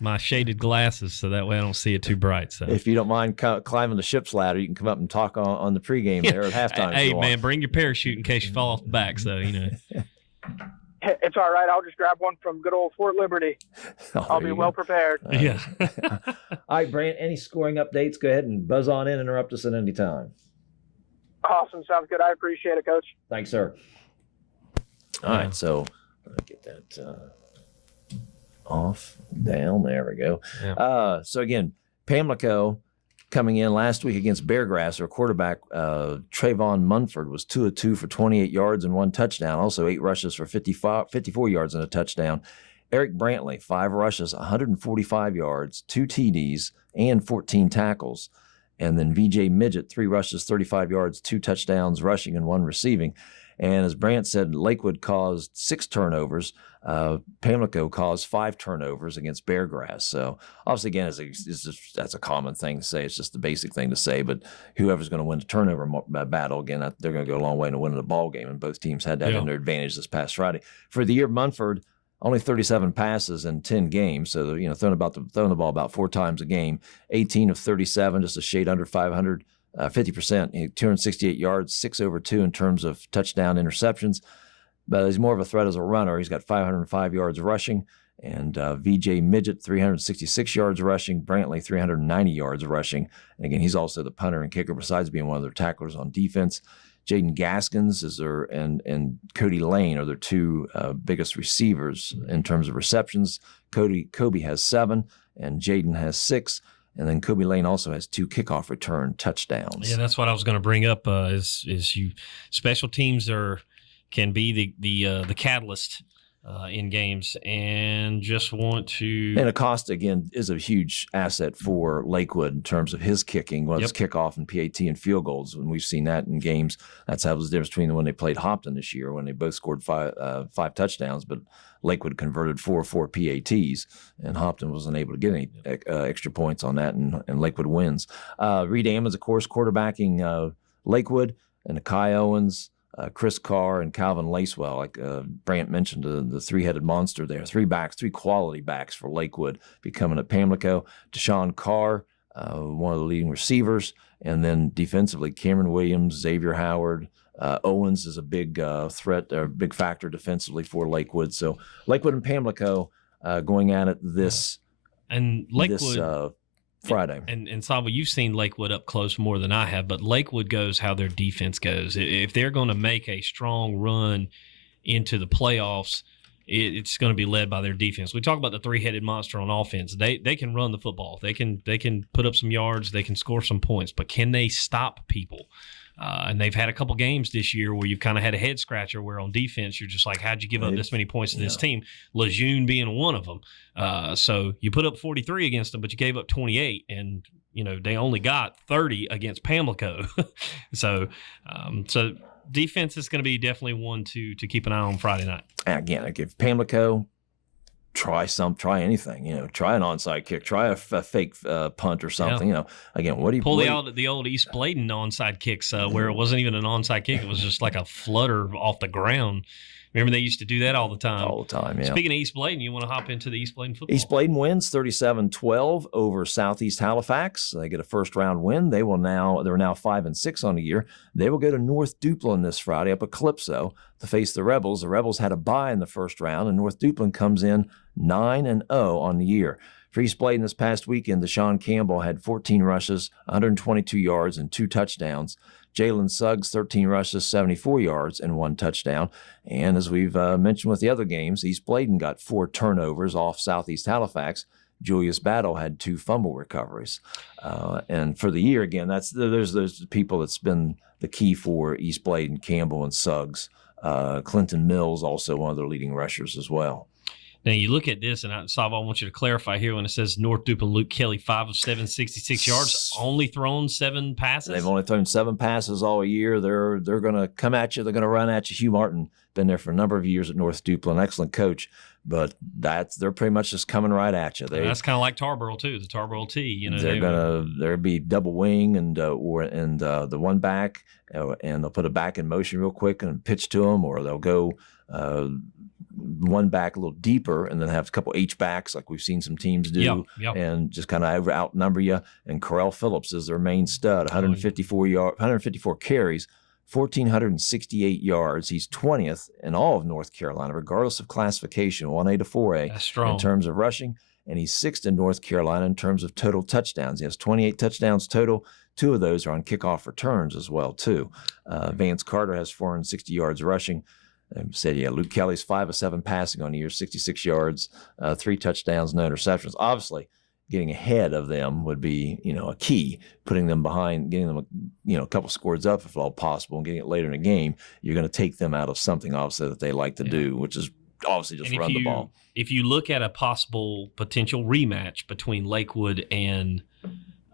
my shaded glasses so that way I don't see it too bright. So if you don't mind climbing the ship's ladder, you can come up and talk on the pregame there at halftime. Hey, man, bring your parachute in case you fall off the back. So It's all right. I'll just grab one from good old Fort Liberty. I'll be well prepared. Yeah. All right, Brant, any scoring updates? Go ahead and buzz on in. Interrupt us at any time. Awesome. Sounds good. I appreciate it, Coach. Thanks, sir. All right, so get that off, down. There we go. Yeah. So, again, Pamlico coming in last week against Beargrass, their quarterback, Trayvon Munford, was 2 of 2 for 28 yards and 1 touchdown. Also 8 rushes for 54 yards and a touchdown. Eric Brantley, 5 rushes, 145 yards, 2 TDs, and 14 tackles. And then VJ Midget, 3 rushes, 35 yards, 2 touchdowns rushing and 1 receiving. And as Brant said, Lakewood caused 6 turnovers. Pamlico caused 5 turnovers against Beargrass. So obviously, again, that's a common thing to say. It's just the basic thing to say. But whoever's going to win the turnover battle, again, they're going to go a long way to winning the ball game. And both teams had that in their advantage this past Friday. For the year, Munford, only 37 passes in 10 games. So, throwing the ball about 4 times a game. 18 of 37, just a shade under 500. 50%, 268 yards, 6 over 2 in terms of touchdown interceptions. But he's more of a threat as a runner. He's got 505 yards rushing, and VJ Midget, 366 yards rushing, Brantley, 390 yards rushing. And again, he's also the punter and kicker besides being one of their tacklers on defense. Jaden Gaskins and Cody Lane are their 2 biggest receivers in terms of receptions. Kobe has 7, and Jaden has 6. And then Kobe Lane also has 2 kickoff return touchdowns. Yeah, that's what I was going to bring up. Is you special teams can be the catalyst in games, and just want to. And Acosta again is a huge asset for Lakewood in terms of his kicking, his kickoff and PAT and field goals. And we've seen that in games. That's how was the difference between when they played Hopton this year, when they both scored 5 touchdowns, but Lakewood converted 4 PATs, and Hopton wasn't able to get any extra points on that, and Lakewood wins. Reed Ammons, of course, quarterbacking Lakewood, and Kai Owens, Chris Carr, and Calvin Lacewell. Like Brant mentioned, the 3-headed monster there. 3 quality backs for Lakewood becoming at Pamlico. Deshaun Carr, one of the leading receivers, and then defensively, Cameron Williams, Xavier Howard. Owens is a big threat, or big factor defensively for Lakewood. So Lakewood and Pamlico going at it this Friday. And Saba, you've seen Lakewood up close more than I have, but Lakewood goes how their defense goes. If they're going to make a strong run into the playoffs, it's going to be led by their defense. We talk about the 3-headed monster on offense. They can run the football. They can put up some yards. They can score some points. But can they stop people? And they've had a couple games this year where you've kind of had a head scratcher where on defense you're just like, how'd you give up this many points to this team? Lejeune being one of them. So you put up 43 against them, but you gave up 28, and they only got 30 against Pamlico. So defense is going to be definitely one to keep an eye on Friday night. And again, I give Pamlico. Try anything, try an onside kick, try a fake punt or something, again, what do you pull the old East Bladen onside kicks where it wasn't even an onside kick. It was just like a flutter off the ground. Remember they used to do that all the time. All the time, yeah. Speaking of East Bladen, you want to hop into the East Bladen football? East Bladen wins 37-12 over Southeast Halifax. They get a first-round win. They're now 5-6 on the year. They will go to North Duplin this Friday up at Calypso to face the Rebels. The Rebels had a bye in the first round, and North Duplin comes in 9-0 on the year. For East Bladen this past weekend, Deshaun Campbell had 14 rushes, 122 yards, and 2 touchdowns. Jalen Suggs, 13 rushes, 74 yards, and 1 touchdown. And as we've mentioned with the other games, East Bladen got 4 turnovers off Southeast Halifax. Julius Battle had 2 fumble recoveries. And for the year, again, there's those people that's been the key for East Bladen, Campbell and Suggs. Clinton Mills, also one of their leading rushers as well. Now, you look at this, and Sav, I want you to clarify here when it says North Duplin, Luke Kelly, 5 of 7, 66 yards, only thrown 7 passes? They've only thrown 7 passes all year. They're going to come at you. They're going to run at you. Hugh Martin, been there for a number of years at North Duplin, excellent coach, but they're pretty much just coming right at you. That's kind of like Tarboro, too, the Tarboro T. You know, there'll be double wing and the one back, and they'll put a back in motion real quick and pitch to them, or they'll go one back a little deeper and then have a couple H backs like we've seen some teams do, and just kind of outnumber you. And Corell Phillips is their main stud, 154 carries, 1,468 yards. He's 20th in all of North Carolina, regardless of classification, 1A to 4A. That's strong in terms of rushing, and he's 6th in North Carolina in terms of total touchdowns. He has 28 touchdowns total. 2 of those are on kickoff returns as well, too. Vance Carter has 460 yards rushing. Luke Kelly's 5 of 7 passing on the year, 66 yards, 3 touchdowns, no interceptions. Obviously, getting ahead of them would be, a key. Putting them behind, getting them, a couple scores up if at all possible, and getting it later in the game. You're going to take them out of something, obviously, that they like to do, which is obviously just run the ball. If you look at a possible potential rematch between Lakewood and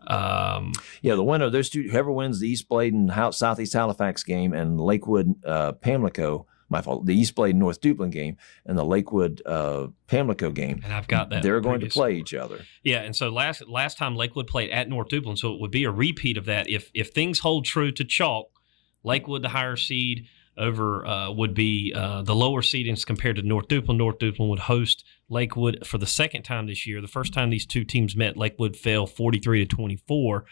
the winner of those two, whoever wins the East Bladen Southeast Halifax game and Lakewood Pamlico. My fault. The East Bladen North Duplin game and the Lakewood Pamlico game. And I've got that. They're going to play each other. Yeah, and so last time Lakewood played at North Duplin, so it would be a repeat of that. If things hold true to chalk, Lakewood, the higher seed, over would be the lower seedings compared to North Duplin. North Duplin would host Lakewood for the second time this year. The first time these two teams met, Lakewood fell 43-24.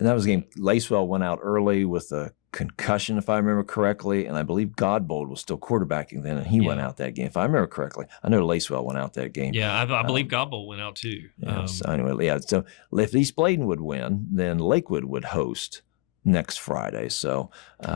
And that was a game. Lacewell went out early with a concussion, if I remember correctly, and I believe Godbold was still quarterbacking then, and he went out that game, if I remember correctly. I know Lacewell went out that game. Yeah, I believe Godbold went out too. So if East Bladen would win, then Lakewood would host next Friday. So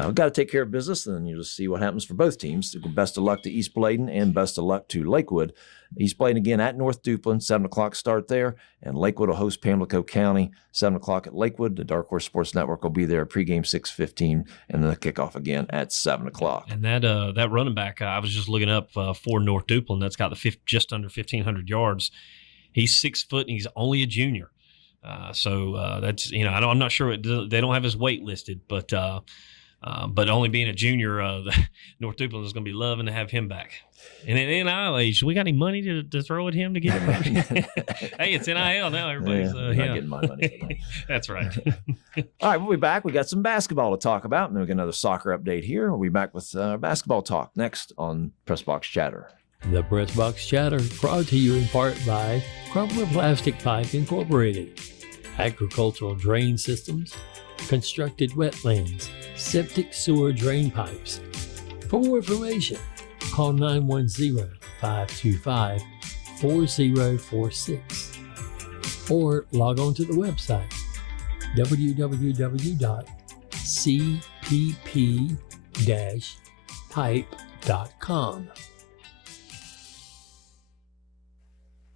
we've got to take care of business, and then you'll just see what happens for both teams. Best of luck to East Bladen and best of luck to Lakewood. East Bladen again at North Duplin, 7 o'clock start there, and Lakewood will host Pamlico County, 7 o'clock at Lakewood. The Dark Horse Sports Network will be there, pregame 6:15, and then the kickoff again at 7 o'clock. And that running back, I was just looking up for North Duplin, that's got just under 1,500 yards. He's 6 foot, and he's only a junior. So that's, I'm not sure they don't have his weight listed, but only being a junior, North Duplin is going to be loving to have him back. And in NIL age, we got any money to throw at him to get him back? Hey, it's NIL now. Everybody's not getting my money for that. That's right. All right, we'll be back. We got some basketball to talk about, and then we got another soccer update here. We'll be back with basketball talk next on Pressbox Chatter. The Pressbox Chatter brought to you in part by Crumbler Plastic Pipe Incorporated, agricultural drain systems, constructed wetlands, septic sewer drain pipes. For more information, call 910-525-4046 or log on to the website www.cpp-pipe.com.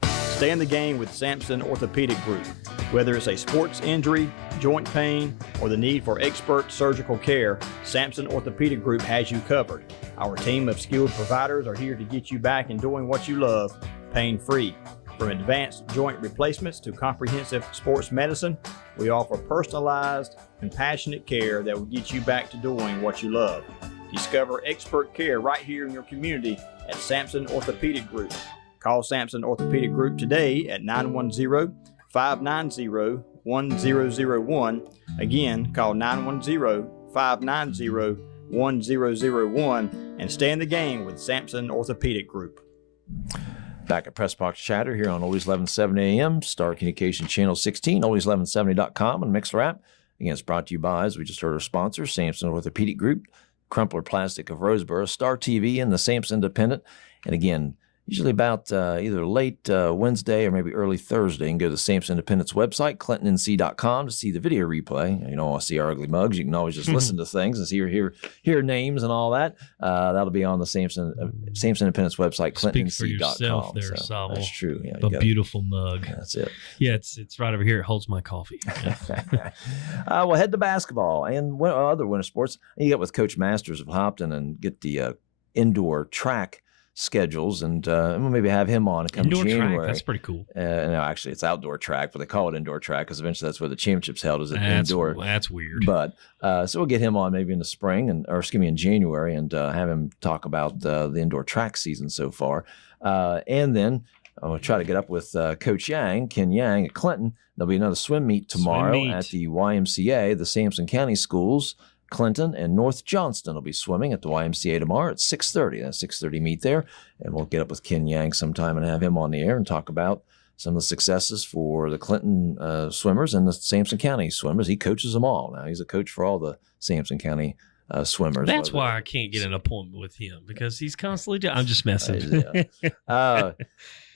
Stay in the game with Sampson Orthopedic Group. Whether it's a sports injury, joint pain, or the need for expert surgical care, Sampson Orthopedic Group has you covered. Our team of skilled providers are here to get you back and doing what you love, pain-free. From advanced joint replacements to comprehensive sports medicine, we offer personalized, compassionate care that will get you back to doing what you love. Discover expert care right here in your community at Sampson Orthopedic Group. Call Sampson Orthopedic Group today at 910-590-1001. Again, call 910-590-1001 888-888-1001 and stay in the game with Sampson Orthopedic Group. Back at Pressbox Chatter here on Always 1170 AM, Star Communication Channel 16, always1170.com, and Mixler app. Again, it's brought to you by, as we just heard, our sponsor, Sampson Orthopedic Group, Crumpler Plastic of Roseboro, Star TV, and the Sampson Independent. And again, usually about either late Wednesday or maybe early Thursday, you can go to the Sampson Independent's website, clintonnc.com, to see the video replay. You don't want to see our ugly mugs. You can always just listen to things and see or hear names and all that. That'll be on the Sampson Independent's website, clintonnc.com. Speak for yourself there, Sobel. That's true. Yeah, a beautiful mug. That's it. Yeah, it's right over here. It holds my coffee. We'll head to basketball and other winter sports. You get with Coach Masters of Hopton and get the indoor track schedules, and we'll maybe have him on come indoor January. Track, that's pretty cool. No, actually, it's outdoor track, but they call it indoor track because eventually that's where the championship's held, is indoor. That's weird. But so we'll get him on maybe in the spring, in January, and have him talk about the indoor track season so far. And then I'm going to try to get up with Coach Ken Yang at Clinton. There'll be another swim meet tomorrow at the YMCA, the Sampson County Schools. Clinton and North Johnston will be swimming at the YMCA tomorrow at 6:30. That's 6:30 meet there. And we'll get up with Ken Yang sometime and have him on the air and talk about some of the successes for the Clinton swimmers and the Sampson County swimmers. He coaches them all. Now, he's a coach for all the Sampson County swimmers. That's why I can't get an appointment with him, because he's constantly I'm just messing. And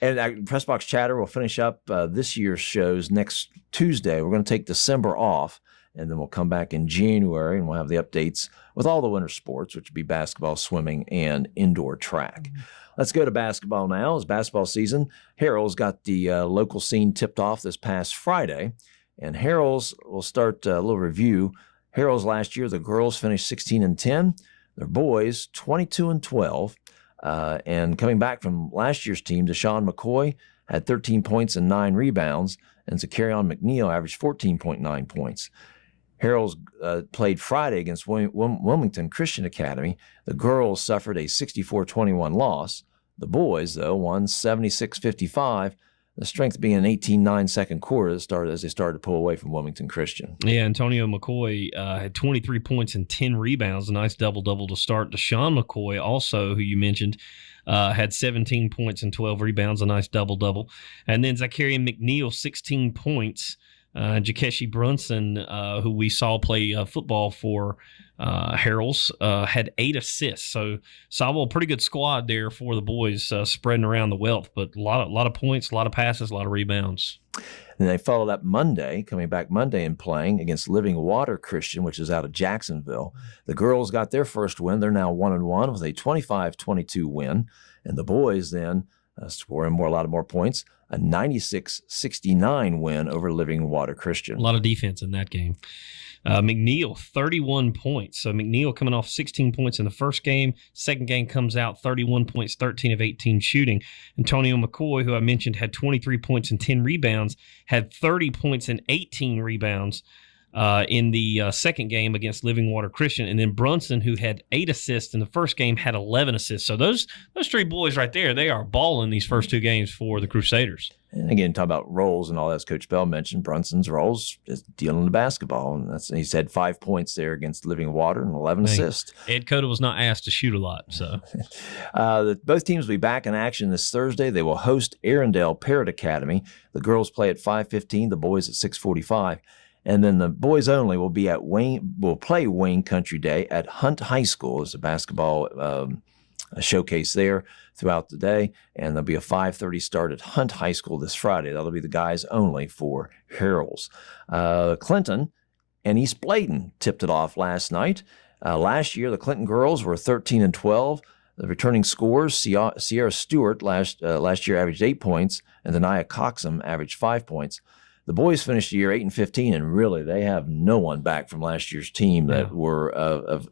Pressbox Chatter will finish up this year's shows next Tuesday. We're going to take December off. And then we'll come back in January and we'll have the updates with all the winter sports, which would be basketball, swimming, and indoor track. Let's go to basketball now. It's basketball season. Harrell's got the local scene tipped off this past Friday. And Harrell's, we'll start a little review. Harrell's last year, the girls finished 16-10. Their boys, 22-12. And coming back from last year's team, Deshaun McCoy had 13 points and 9 rebounds. And Zakarian McNeil averaged 14.9 points. Harrell's played Friday against Wilmington Christian Academy. The girls suffered a 64-21 loss. The boys, though, won 76-55, the strength being an 18-9 second quarter as they started to pull away from Wilmington Christian. Yeah, Antonio McCoy had 23 points and 10 rebounds, a nice double-double to start. Deshaun McCoy, also, who you mentioned, had 17 points and 12 rebounds, a nice double-double. And then Zakarian McNeil, 16 points. Jakeshi Brunson, who we saw play football for Harrell's, had 8 assists. So a pretty good squad there for the boys, spreading around the wealth. But a lot of points, a lot of passes, a lot of rebounds. And they followed up coming back Monday and playing against Living Water Christian, which is out of Jacksonville. The girls got their first win. They're now 1-1 with a 25-22 win. And the boys then scoring a lot of more points, a 96-69 win over Living Water Christian. A lot of defense in that game. McNeil, 31 points. So McNeil coming off 16 points in the first game. Second game comes out 31 points, 13 of 18 shooting. Antonio McCoy, who I mentioned, had 23 points and 10 rebounds, had 30 points and 18 rebounds in the second game against Living Water Christian. And then Brunson, who had 8 assists in the first game, had 11 assists. So those 3 boys right there, they are balling these first 2 games for the Crusaders. And again, talk about roles and all that, as Coach Bell mentioned, Brunson's roles is dealing the basketball. And he's had 5 points there against Living Water and 11 assists. Ed Cota was not asked to shoot a lot. So both teams will be back in action this Thursday. They will host Arendelle Parrott Academy. The girls play at 5:15, the boys at 6:45. And then the boys only will be will play Wayne Country Day at Hunt High School. There's a basketball showcase there throughout the day, and there'll be a 5:30 start at Hunt High School this Friday. That'll be the guys only for Harrell's. Clinton and East Bladen tipped it off last night. Last year, the Clinton girls were 13-12. The returning scorers, Sierra Stewart last year averaged 8 points, and Denia Coxum averaged 5 points. The boys finished the year 8-15, and really they have no one back from last year's team that were of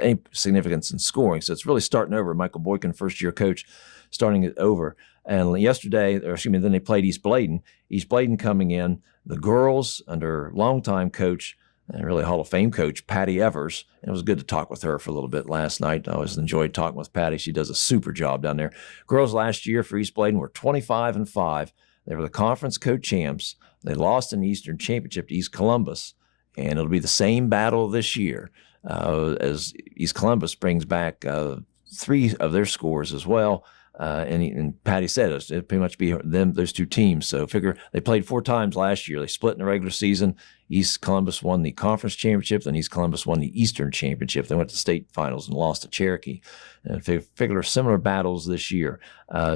any significance in scoring. So it's really starting over. Michael Boykin, first-year coach, starting it over. And then they played East Bladen. East Bladen coming in, the girls under longtime coach and really Hall of Fame coach Patty Evers. And it was good to talk with her for a little bit last night. I always enjoyed talking with Patty. She does a super job down there. Girls last year for East Bladen were 25-5. They were the conference co-champs. They lost in the Eastern Championship to East Columbus, and it'll be the same battle this year. as East Columbus brings back 3 of their scores as well. And Patty said it'd pretty much be those 2 teams. So figure they played 4 times last year. They split in the regular season. East Columbus won the conference championship, then East Columbus won the Eastern championship. They went to state finals and lost to Cherokee. And figure similar battles this year.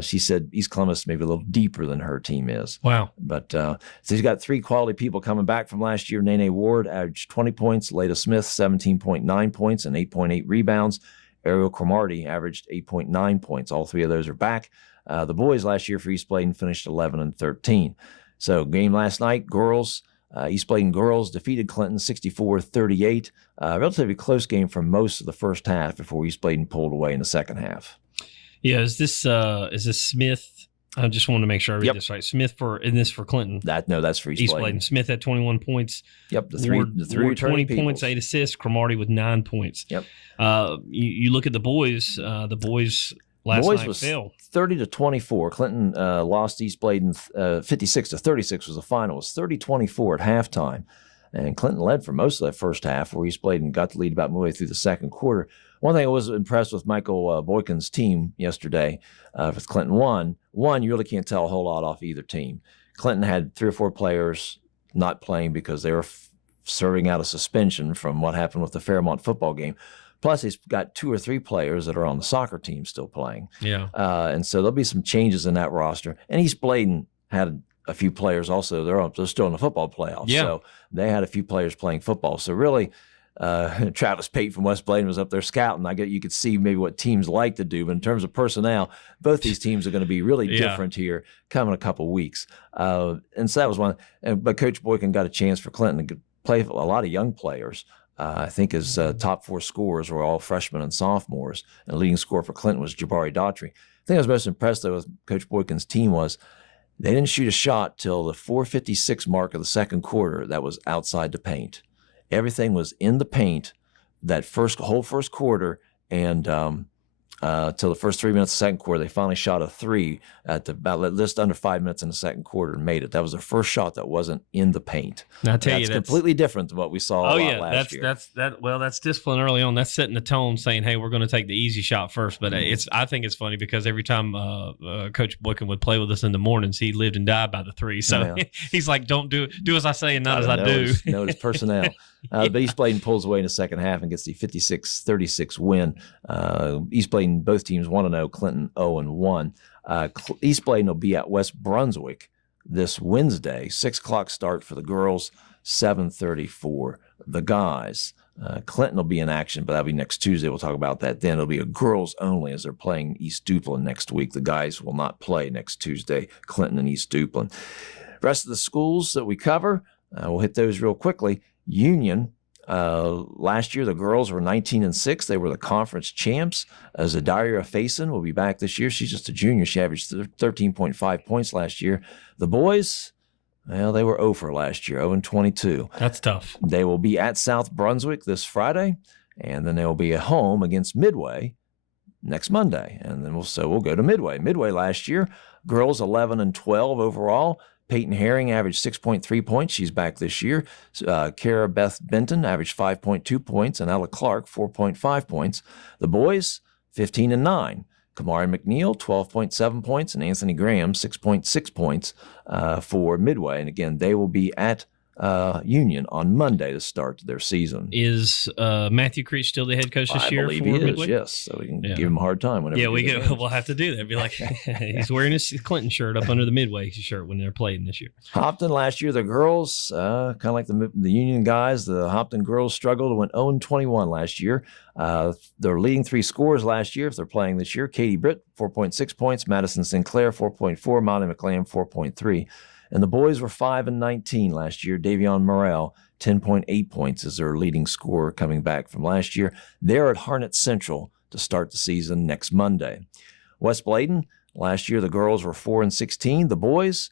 She said East Columbus maybe a little deeper than her team is. Wow. But so he's got 3 quality people coming back from last year. Nene Ward averaged 20 points. Leda Smith, 17.9 points and 8.8 rebounds. Ariel Cromartie averaged 8.9 points. All 3 of those are back. The boys last year for East Bladen finished 11 and 13. So game last night, girls, East Bladen girls defeated Clinton 64-38. Relatively close game for most of the first half before East Bladen pulled away in the second half. Yeah, is this Smith? I just wanted to make sure I read this right. Smith isn't this for Clinton? That's for East Bladen. Smith had 21 points. Yep, the three Ward 20 points, 8 assists. Cromartie with 9 points. Yep. You look at the boys. The boys last night was fell 30-24. Clinton lost East Bladen 56-36 was the final. It was 30-24 at halftime. And Clinton led for most of that first half, where East Bladen got the lead about midway through the second quarter. One thing I was impressed with Michael Boykin's team yesterday with Clinton one, you really can't tell a whole lot off either team. Clinton had 3 or 4 players not playing because they were serving out a suspension from what happened with the Fairmont football game. Plus, he's got 2 or 3 players that are on the soccer team still playing. Yeah. And so there'll be some changes in that roster. And East Bladen had a few players also. They're still in the football playoffs. Yeah. So they had a few players playing football. So really, Travis Pate from West Bladen was up there scouting. I get you could see maybe what teams like to do, but in terms of personnel, both these teams are going to be really different here coming a couple weeks. And so that was one. But Coach Boykin got a chance for Clinton to play a lot of young players. I think his top 4 scorers were all freshmen and sophomores. And the leading scorer for Clinton was Jabari Daughtry. I think I was most impressed though with Coach Boykin's team was they didn't shoot a shot till the 4:56 mark of the second quarter that was outside the paint. Everything was in the paint that whole first quarter, and till the first 3 minutes of the second quarter, they finally shot a 3 at about just under 5 minutes in the second quarter and made it. That was their first shot that wasn't in the paint. Now, I tell that's completely different than what we saw last year. That's discipline early on. That's setting the tone, saying, "Hey, we're going to take the easy shot first." But I think it's funny because every time Coach Boykin would play with us in the mornings, he lived and died by the 3. So he's like, "Don't do as I say and not as I do." Know his personnel. But East Bladen pulls away in the second half and gets the 56-36 win. East Bladen, both teams 1-0, Clinton 0-1. East Bladen will be at West Brunswick this Wednesday, 6 o'clock start for the girls, 7:30 for the guys. Clinton will be in action, but that'll be next Tuesday. We'll talk about that then. It'll be a girls only as they're playing East Duplin next week. The guys will not play next Tuesday, Clinton and East Duplin. Rest of the schools that we cover, we'll hit those real quickly. Union, last year the girls were 19-6. They were the conference champs. Zadaria Faison will be back this year. She's just a junior. She averaged 13.5 points last year. The boys, well, they were 0 for last year, 0-22. That's tough. They will be at South Brunswick this Friday, and then they will be at home against Midway next Monday. And then we'll go to Midway. Midway last year, girls 11-12 overall. Peyton Herring averaged 6.3 points. She's back this year. Kara Beth Benton averaged 5.2 points, and Ella Clark 4.5 points. The boys 15-9. Kamari McNeil 12.7 points, and Anthony Graham 6.6 points for Midway. And again, they will be at Union on Monday to start their season. Is Matthew Creech still the head coach this year? I believe he is, Midway? Yes. So we can give him a hard time whenever. Yeah, we'll have to do that. Be like, he's wearing his Clinton shirt up under the Midway shirt when they're playing this year. Hopton last year, the girls, kind of like the Union guys, the Hopton girls struggled and went 0-21 last year. Their leading 3 scorers last year, if they're playing this year, Katie Britt, 4.6 points, Madison Sinclair, 4.4, Molly McLean, 4.3. And the boys were 5-19 last year. Davion Morrell, 10.8 points is their leading scorer coming back from last year. They're at Harnett Central to start the season next Monday. West Bladen, last year the girls were 4-16. The boys,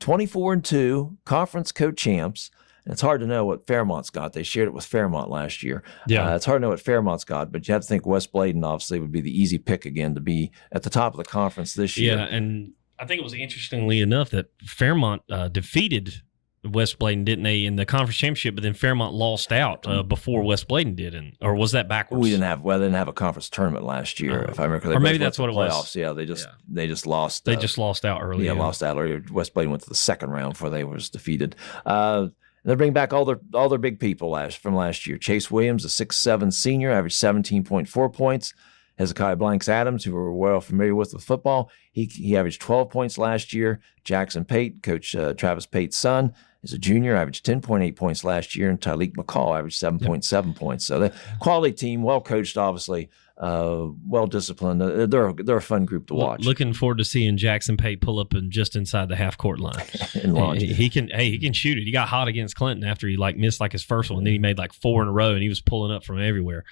24-2, conference co-champs. And it's hard to know what Fairmont's got. They shared it with Fairmont last year. Yeah, it's hard to know what Fairmont's got, but you have to think West Bladen obviously would be the easy pick again to be at the top of the conference this year. Yeah, and I think it was interestingly enough that Fairmont defeated West Bladen, didn't they, in the conference championship? But then Fairmont lost out before West Bladen did, or was that backwards? They didn't have a conference tournament last year, if I remember. Or maybe that's what it was. Playoffs. Yeah, they just lost. They just lost out early. Yeah, lost out earlier. West Bladen went to the second round before they was defeated. They bring back all their big people from last year. Chase Williams, a 6'7" senior, averaged 17.4 points. Hezekiah Blanks Adams, who we're well familiar with football, he averaged 12 points last year. Jackson Pate, Coach Travis Pate's son, is a junior, averaged 10.8 points last year, and Tyleek McCall averaged 7.7 points. So the quality team, well coached, obviously, well disciplined. They're a fun group to watch. Looking forward to seeing Jackson Pate pull up and just inside the half court line. And launch. He can shoot it. He got hot against Clinton after he missed his first one, and then he made 4 in a row, and he was pulling up from everywhere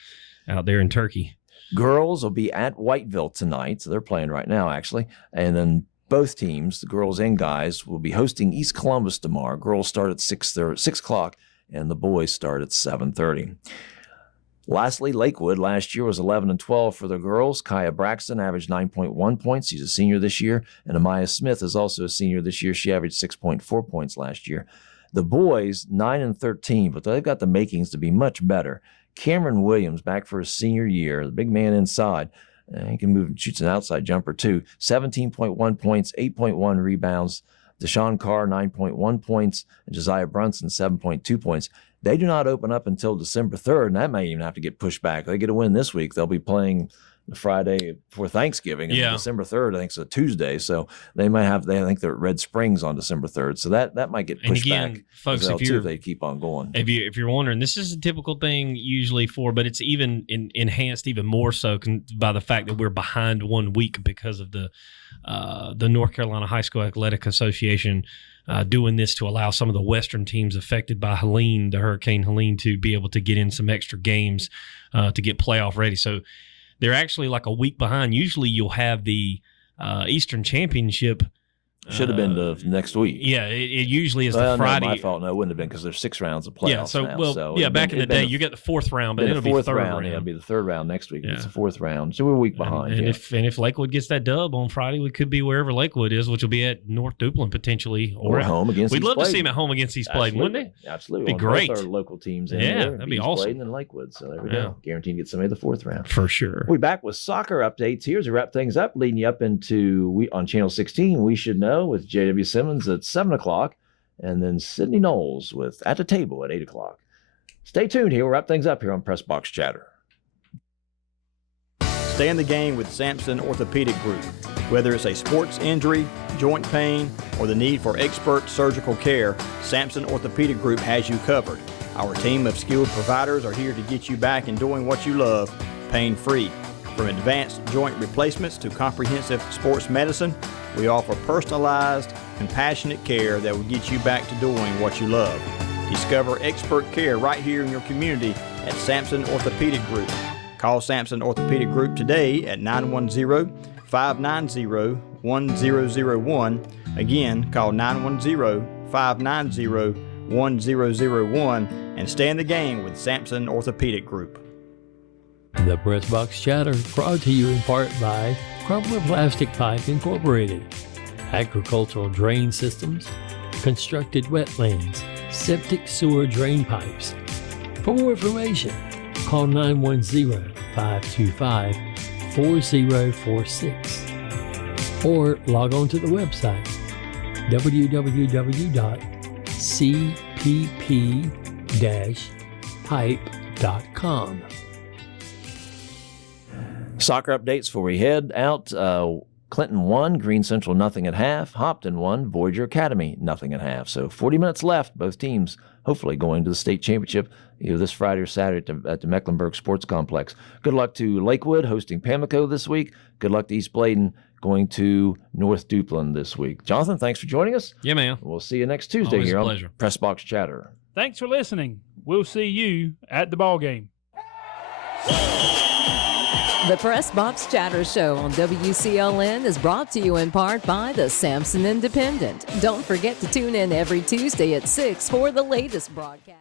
out there in Turkey. Girls will be at Whiteville tonight, so they're playing right now actually, and then both teams, the girls and guys, will be hosting East Columbus tomorrow. Girls start at 6 o'clock, and the boys start at 7:30. Lastly, Lakewood last year was 11-12 for the girls. Kaya Braxton averaged 9.1 points. She's a senior this year. And Amaya Smith is also a senior this year. She averaged 6.4 points last year. The boys, 9-13, but they've got the makings to be much better. Cameron Williams, back for his senior year, the big man inside. He can move and shoots an outside jumper too. 17.1 points, 8.1 rebounds. Deshaun Carr, 9.1 points. And Josiah Brunson, 7.2 points. They do not open up until December 3rd, and that may even have to get pushed back. They get a win this week. They'll be playing the Friday before Thanksgiving. And December 3rd, I think, is a Tuesday. So they think they're at Red Springs on December 3rd. So that might get pushed back. Folks, if they keep on going. If you're wondering, this is a typical thing usually but it's even enhanced even more so by the fact that we're behind 1 week because of the North Carolina High School Athletic Association doing this to allow some of the Western teams affected by the Hurricane Helene, to be able to get in some extra games to get playoff ready. So they're actually a week behind. Usually you'll have the Eastern Championship. Should have been the next week. Yeah, it usually is the Friday. No, my fault. No, it wouldn't have been, because there's 6 rounds of playoffs back in the day, you get the 4th round, but it'll be the 3rd round. Yeah, it'll be the 3rd round next week. Yeah. It's the 4th round. So we're a week behind. And if Lakewood gets that dub on Friday, we could be wherever Lakewood is, which will be at North Duplin potentially. Or home against East We'd love Bladen. to see them at home against East Bladen, wouldn't they? Absolutely. Be great. Both our local teams in there. There. That'd be East awesome. Bladen and Lakewood. So there we go. Guaranteed to get somebody the 4th round. For sure. We'll be back with soccer updates here as we wrap things up, leading you up into on Channel 16. We Should Know with J.W. Simmons at 7 o'clock, and then Sydney Knowles with At the Table at 8 o'clock. Stay tuned here. We'll wrap things up here on Pressbox Chatter. Stay in the game with Sampson Orthopedic Group. Whether it's a sports injury, joint pain, or the need for expert surgical care, Sampson Orthopedic Group has you covered. Our team of skilled providers are here to get you back and doing what you love, pain-free. From advanced joint replacements to comprehensive sports medicine, we offer personalized, compassionate care that will get you back to doing what you love. Discover expert care right here in your community at Sampson Orthopedic Group. Call Sampson Orthopedic Group today at 910-590-1001. Again, call 910-590-1001 and stay in the game with Sampson Orthopedic Group. The Pressbox Chatter brought to you in part by Crumbler Plastic Pipe Incorporated, agricultural drain systems, constructed wetlands, septic sewer drain pipes. For more information, call 910-525-4046 or log on to the website www.cpp-pipe.com. Soccer updates before we head out. Clinton won, Green Central nothing at half. Hopton won, Voyager Academy nothing at half. So 40 minutes left. Both teams hopefully going to the state championship either this Friday or Saturday at the Mecklenburg Sports Complex. Good luck to Lakewood hosting Pamlico this week. Good luck to East Bladen going to North Duplin this week. Jonathan, thanks for joining us. Yeah, man. We'll see you next Tuesday. Always here a on pleasure. Pressbox Chatter. Thanks for listening. We'll see you at the ball game. The Pressbox Chatter Show on WCLN is brought to you in part by the Sampson Independent. Don't forget to tune in every Tuesday at 6 for the latest broadcast.